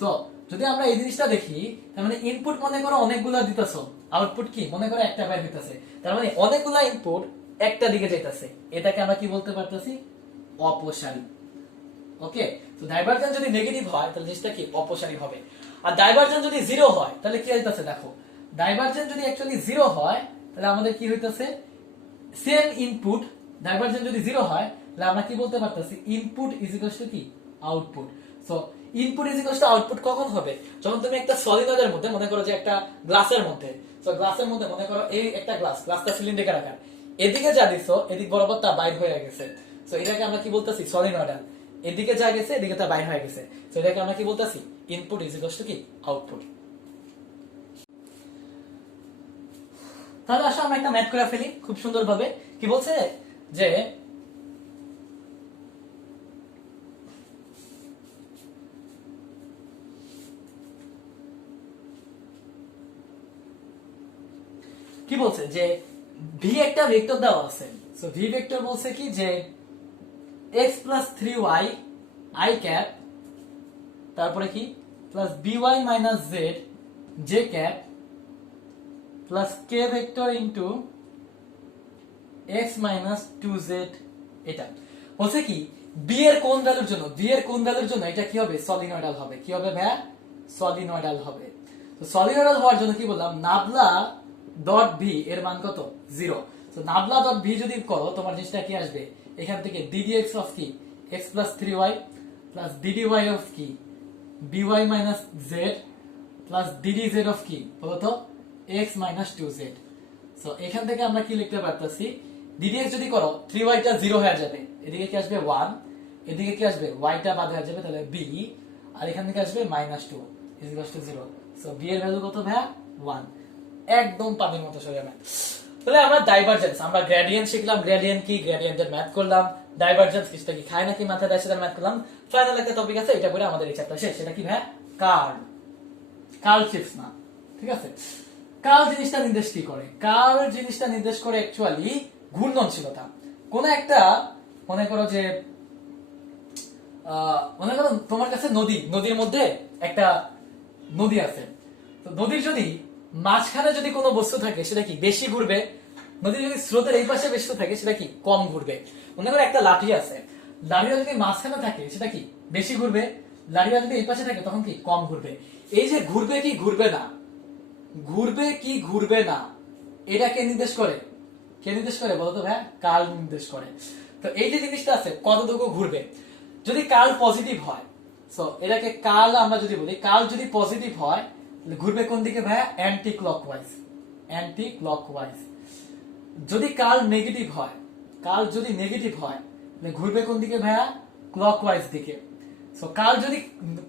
তো যদি আমরা এই জিনিসটা দেখি, তার মানে ইনপুট মনে করো অনেকগুলা দিতেছো, আউটপুট কি মনে করো একটা বাইর হইতাছে, তার মানে অনেকগুলা ইনপুট একটা দিকে যাইতাছে, এটাকে আমরা কি বলতে পারতেছি, অপসারী। ওকে, তো ডাইভারজেন্স যদি নেগেটিভ হয় তাহলে জিনিসটা কি, অপসারী হবে। আর ডাইভারজেন্স যদি জিরো হয় তাহলে কি হইতাছে দেখো, ডাইভারজেন্স যদি অ্যাকচুয়ালি জিরো হয় তাহলে আমাদের কি হইতাছে, সেম ইনপুট, ডাইভারজেন্স যদি জিরো হয় তাহলে আমরা কি বলতে পারতেছি, ইনপুট ইজ ইকুয়াল টু কি, output. So input is equal two output কখন হবে, যখন তুমি একটা সলিনয়েডের মধ্যে, মনে করো যে একটা গ্লাসের মধ্যে, সো গ্লাসের মধ্যে মনে করো এই একটা গ্লাসটা সিলিন্ডার আকার, এদিকে যা দিছো এদিক বরাবর তা বাইর হয়ে গেছে, সো এটাকে আমরা কি বলতেছি, সলিনয়েডাল। এদিকে যা গেছে এদিকে তা বাইর হয়ে গেছে, সো এটাকে আমরা কি বলতেছি, ইনপুট ইজ ইকুয়াল টু কি, আউটপুট। তাহলে আসলে আমরা একটা ম্যাথ করে ফেলি খুব সুন্দর ভাবে। কি বলছে যে কি বলছে যে ভি একটা ভেক্টর দেওয়া আছে। সো ভি ভেক্টর বলছে কি যে x plus 3y i cap, তারপরে কি plus by minus z j cap plus k vector into x minus 2z। এটা বলছে কি বি এর কোন ভ্যালুর জন্য, বি এর কোন ভ্যালুর জন্য এটা কি হবে, সলিনয়েডাল হবে। কি হবে ভাইয়া, সলিনয়েডাল হবে। তো সলিনয়েডাল হওয়ার জন্য কি বললাম, নাবলা ডট ভি এর মান কত, জিরো। তো নাবলা ডট ভি যদি করো তোমার জিনিসটা কি আসবে, এখান থেকে ddx অফ কি x plus 3y plus ddy of কি by minus z plus ddz of কি বলতো x মাইনাস 2z। সো এখান থেকে আমরা কি লিখতে পারতেছি, ddx যদি করো 3y টা 0 হয়ে যাবে, এদিকে কি আসবে 1, এদিকে কি আসবে y টা বাদ হয়ে যাবে, তাহলে b, আর এখান থেকে আসবে minus 2 is equal two 0। So b এর ভ্যালু কত ভাইয়া, 1। একদম পানির মতো সোজা ম্যাথ। তাহলে আমরা ডাইভারজেন্স, আমরা গ্রেডিয়েন্ট শিখলাম, গ্রেডিয়েন্ট কি, গ্রেডিয়েন্টের ম্যাথ করলাম, ডাইভারজেন্স কিসটা কি, খায় নাকি মাথায় দেয় সেটার ম্যাথ করলাম। ফাইনাল একটা টপিক আছে, এটা পরে আমাদের এই চ্যাপ্টার শেষ। সেটা কি ভাইয়া, কার্ল। কার্ল চিপস না, ঠিক আছে। কার্ল জিনিসটা নির্দেশ কি করে, কার্ল জিনিসটা নির্দেশ করে অ্যাকচুয়ালি ঘূর্ণনশীলতা। কোন একটা মনে করো যে মনে করো তোমার কাছে নদী, নদীর মধ্যে একটা নদী আছে, তো নদীর যদি মাঝখানে যদি কোনো বস্তু থাকে সেটা কি বেশি ঘুরবে নদী যদি স্রোতের এই পাশে বেশি থাকে সেটা কি কম ঘুরবে। মনে করো একটা লাঠি আছে, লাঠিটা যদি মাঝখানে থাকে সেটা কি বেশি ঘুরবে, লাঠিটা যদি এই পাশে থাকে তখন কি কম ঘুরবে। এই যে ঘুরবে কি ঘুরবে না, ঘুরবে কি ঘুরবে না, এটা কে নির্দেশ করে, কে নির্দেশ করে বলতো ভাই, কাল নির্দেশ করে। তো এই যে জিনিসটা আছে কতটুকু ঘুরবে, যদি কাল পজিটিভ হয়, সো এটাকে কাল আমরা যদি বলি, কাল যদি পজিটিভ হয় ঘুরবে কোন দিকে ভাইয়া, অ্যান্টি ক্লকওয়াইজ, অ্যান্টি ক্লকওয়াইজ। যদি কাল নেগেটিভ হয়, কাল যদি নেগেটিভ হয় ঘুরবে কোন দিকে ভাইয়া, ক্লকওয়াইজ দিকে। সো কাল যদি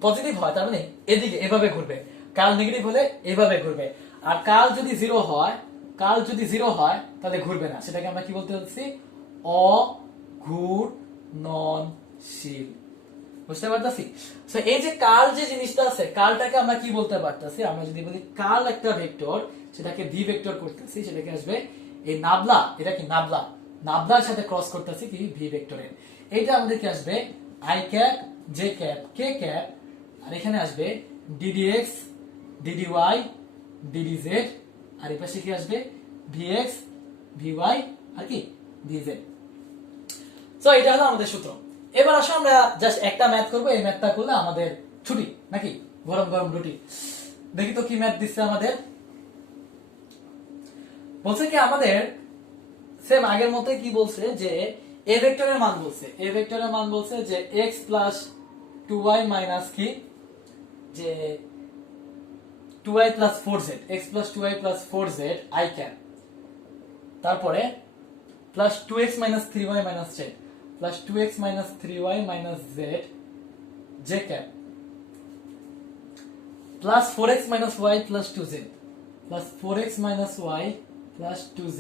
পজিটিভ হয় তার মানে এদিকে এভাবে ঘুরবে, কাল নেগেটিভ হলে এভাবে ঘুরবে। আর কাল যদি জিরো হয়, কাল যদি জিরো হয় তাহলে ঘুরবে না, সেটাকে আমরা কি বলতে চাচ্ছি, অঘূর্ণনশীল। বুঝতে পারতেছি? সো এই যে কাল যে জিনিসটা আছে, কালটাকে আমরা কি বলতে পারতেছি, আমরা যদি বলি কাল একটা ভেক্টর, সেটাকে ভি ভেক্টর করতেছি, সেটাকে আসবে এই নাবলা, এটা কি নাবলা, নাবলার সাথে ক্রস করতেছি কি ভি ভেক্টরের, এইটা আমাদেরকে আসবে I cap, J cap, K cap, আর এখানে আসবে ডিডিএক্স, ডিডিওয়াই, ডিডিজেড, আর এই পাশে কি আসবে ভিএক্স, ভিওয়াই, আর কি ভিজেড। সো এটা হলো আমাদের সূত্র। এবার আসো আমরা জাস্ট একটা ম্যাথ করবো, এই ম্যাথটা করলে আমাদের ছুটি নাকি, গরম গরম রুটি। দেখি তো কি ম্যাথ দিচ্ছে আমাদের। বলছে কি আমাদের সেম আগের মতোই কি বলছে যে এ ভেক্টরের মান বলছে, এ ভেক্টরের মান বলছে যে x প্লাস 2y মাইনাস কি, যে 2y plus 4z, x plus 2y plus 4z i cap, তারপরে plus 2x minus 3y minus z, plus 2x minus 3y minus z j cap, plus 4x minus y plus 2z, plus 4x minus y plus 2z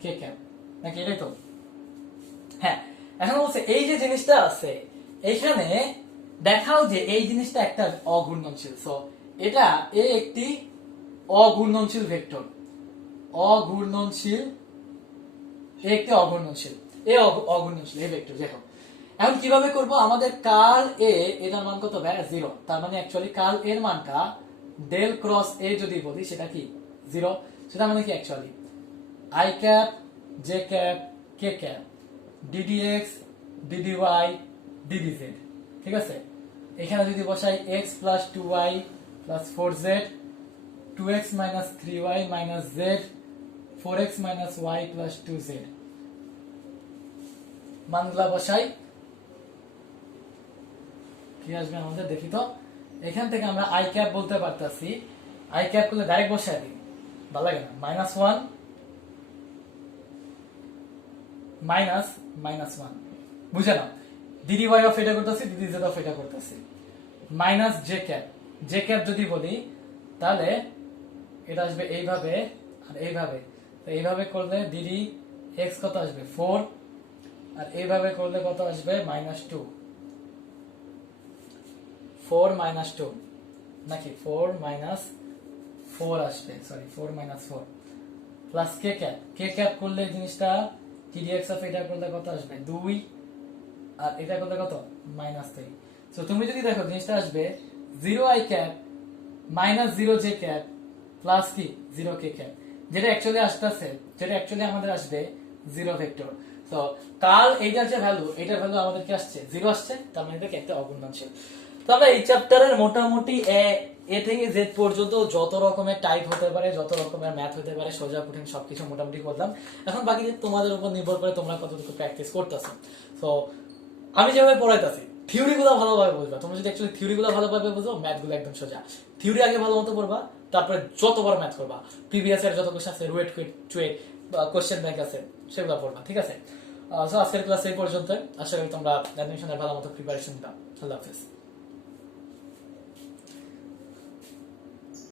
K cap, নাকি এটাই তো? হ্যাঁ, এখন বলছে এই যে জিনিসটা আছে এইখানে দেখাও যে এই জিনিসটা একটা অঘূর্ণনশীল। সো এটা একটি অঘূর্ণনশীল ভেক্টর, অঘূর্ণনশীল, একটি অঘূর্ণনশীল, অঘূর্ণনশীল এই ভেক্টর। দেখো এখন কিভাবে করব, আমাদের কাল এ, এটার মান কত ভাই, 0, তার মানে অ্যাকচুয়ালি কাল এর মানটা ডেল ক্রস এ যদি বলি সেটা কি 0, সেটা মানে কি actually I cap, J cap, K cap, D D X, D D Y, D D Z. ঠিক আছে, এখানে যদি বসাই x plus 2y plus 4z, 2x minus 3y minus z, 4x minus y plus 2z, মানগুলা বসাই, কি আসবে আমাদের দেখি তো। এখান থেকে আমরা আই ক্যাপ বলতে পারতাছি, আই ক্যাপ করলে ডাইরেক্ট বসাই দিই, ভালো লাগে না, -1 মাইনাস -1, বুঝে নাও, ডিডি ওয়াই অফ এটা করতেছি, ডিডি জেড অফ এটা করতেছি, minus J cap, J cap যদি বলি তাহলে এটা আসবে এইভাবে আর এইভাবে, তো এইভাবে করলে ডিডি এক্স কত আসবে 4, আর এইভাবে করলে কত আসবে -2, 4 -2 নাকি 4 4 আসবে, সরি 4 4 প্লাস কে ক্যাপ, কে ক্যাপ করলে জিনিসটা টিডিএক্স অফ এটা করলে কত আসবে 2, আর এটা করলে কত -3। সো তুমি যদি দেখো জিনিসটা আসবে 0 i cap minus 0 j cap plus কি 0 k ক্যাপ, যেটা অ্যাকচুয়ালি আসতেছে, যেটা অ্যাকচুয়ালি আমাদের আসবে 0 ভেক্টর। তো কাল এইটার যে ভ্যালু, এটার ভ্যালু আমাদের কি আসছে 0 আসছে, তার মানে এটা একটা অঘূর্ণনশীল। তো আমরা এই চ্যাপ্টারের মোটামুটি এ থেকে জেড পর্যন্ত যত রকমের টাইপ হতে পারে, যত রকমের ম্যাথ হতে পারে, সোজা কঠিন সবকিছু মোটামুটি করলাম। এখন বাকি তোমাদের উপর নির্ভর করে তোমরা কতটুকু প্র্যাকটিস করতেছো। তো আমি যেভাবে পড়াইতেছি থিওরি গুলো ভালোভাবে বুঝবা, তোমরা যদি অ্যাকচুয়ালি থিওরি গুলো ভালোভাবে বুঝো, ম্যাথ গুলো একদম সোজা। থিওরি আগে ভালো মতো পড়বা, তারপরে যতবার ম্যাথ করবা, প্রিভিয়াস এর যত কোশ্চেন আছে, রুয়েট চুয়েট কোশ্চেন ব্যাংক আছে, সেগুলো পড়বা, ঠিক আছে? সো আজকের ক্লাস এই পর্যন্ত। আশা করি তোমরা অ্যাডমিশনের ভালো মতো প্রিপারেশন দাও। আল্লাহ হাফেজ।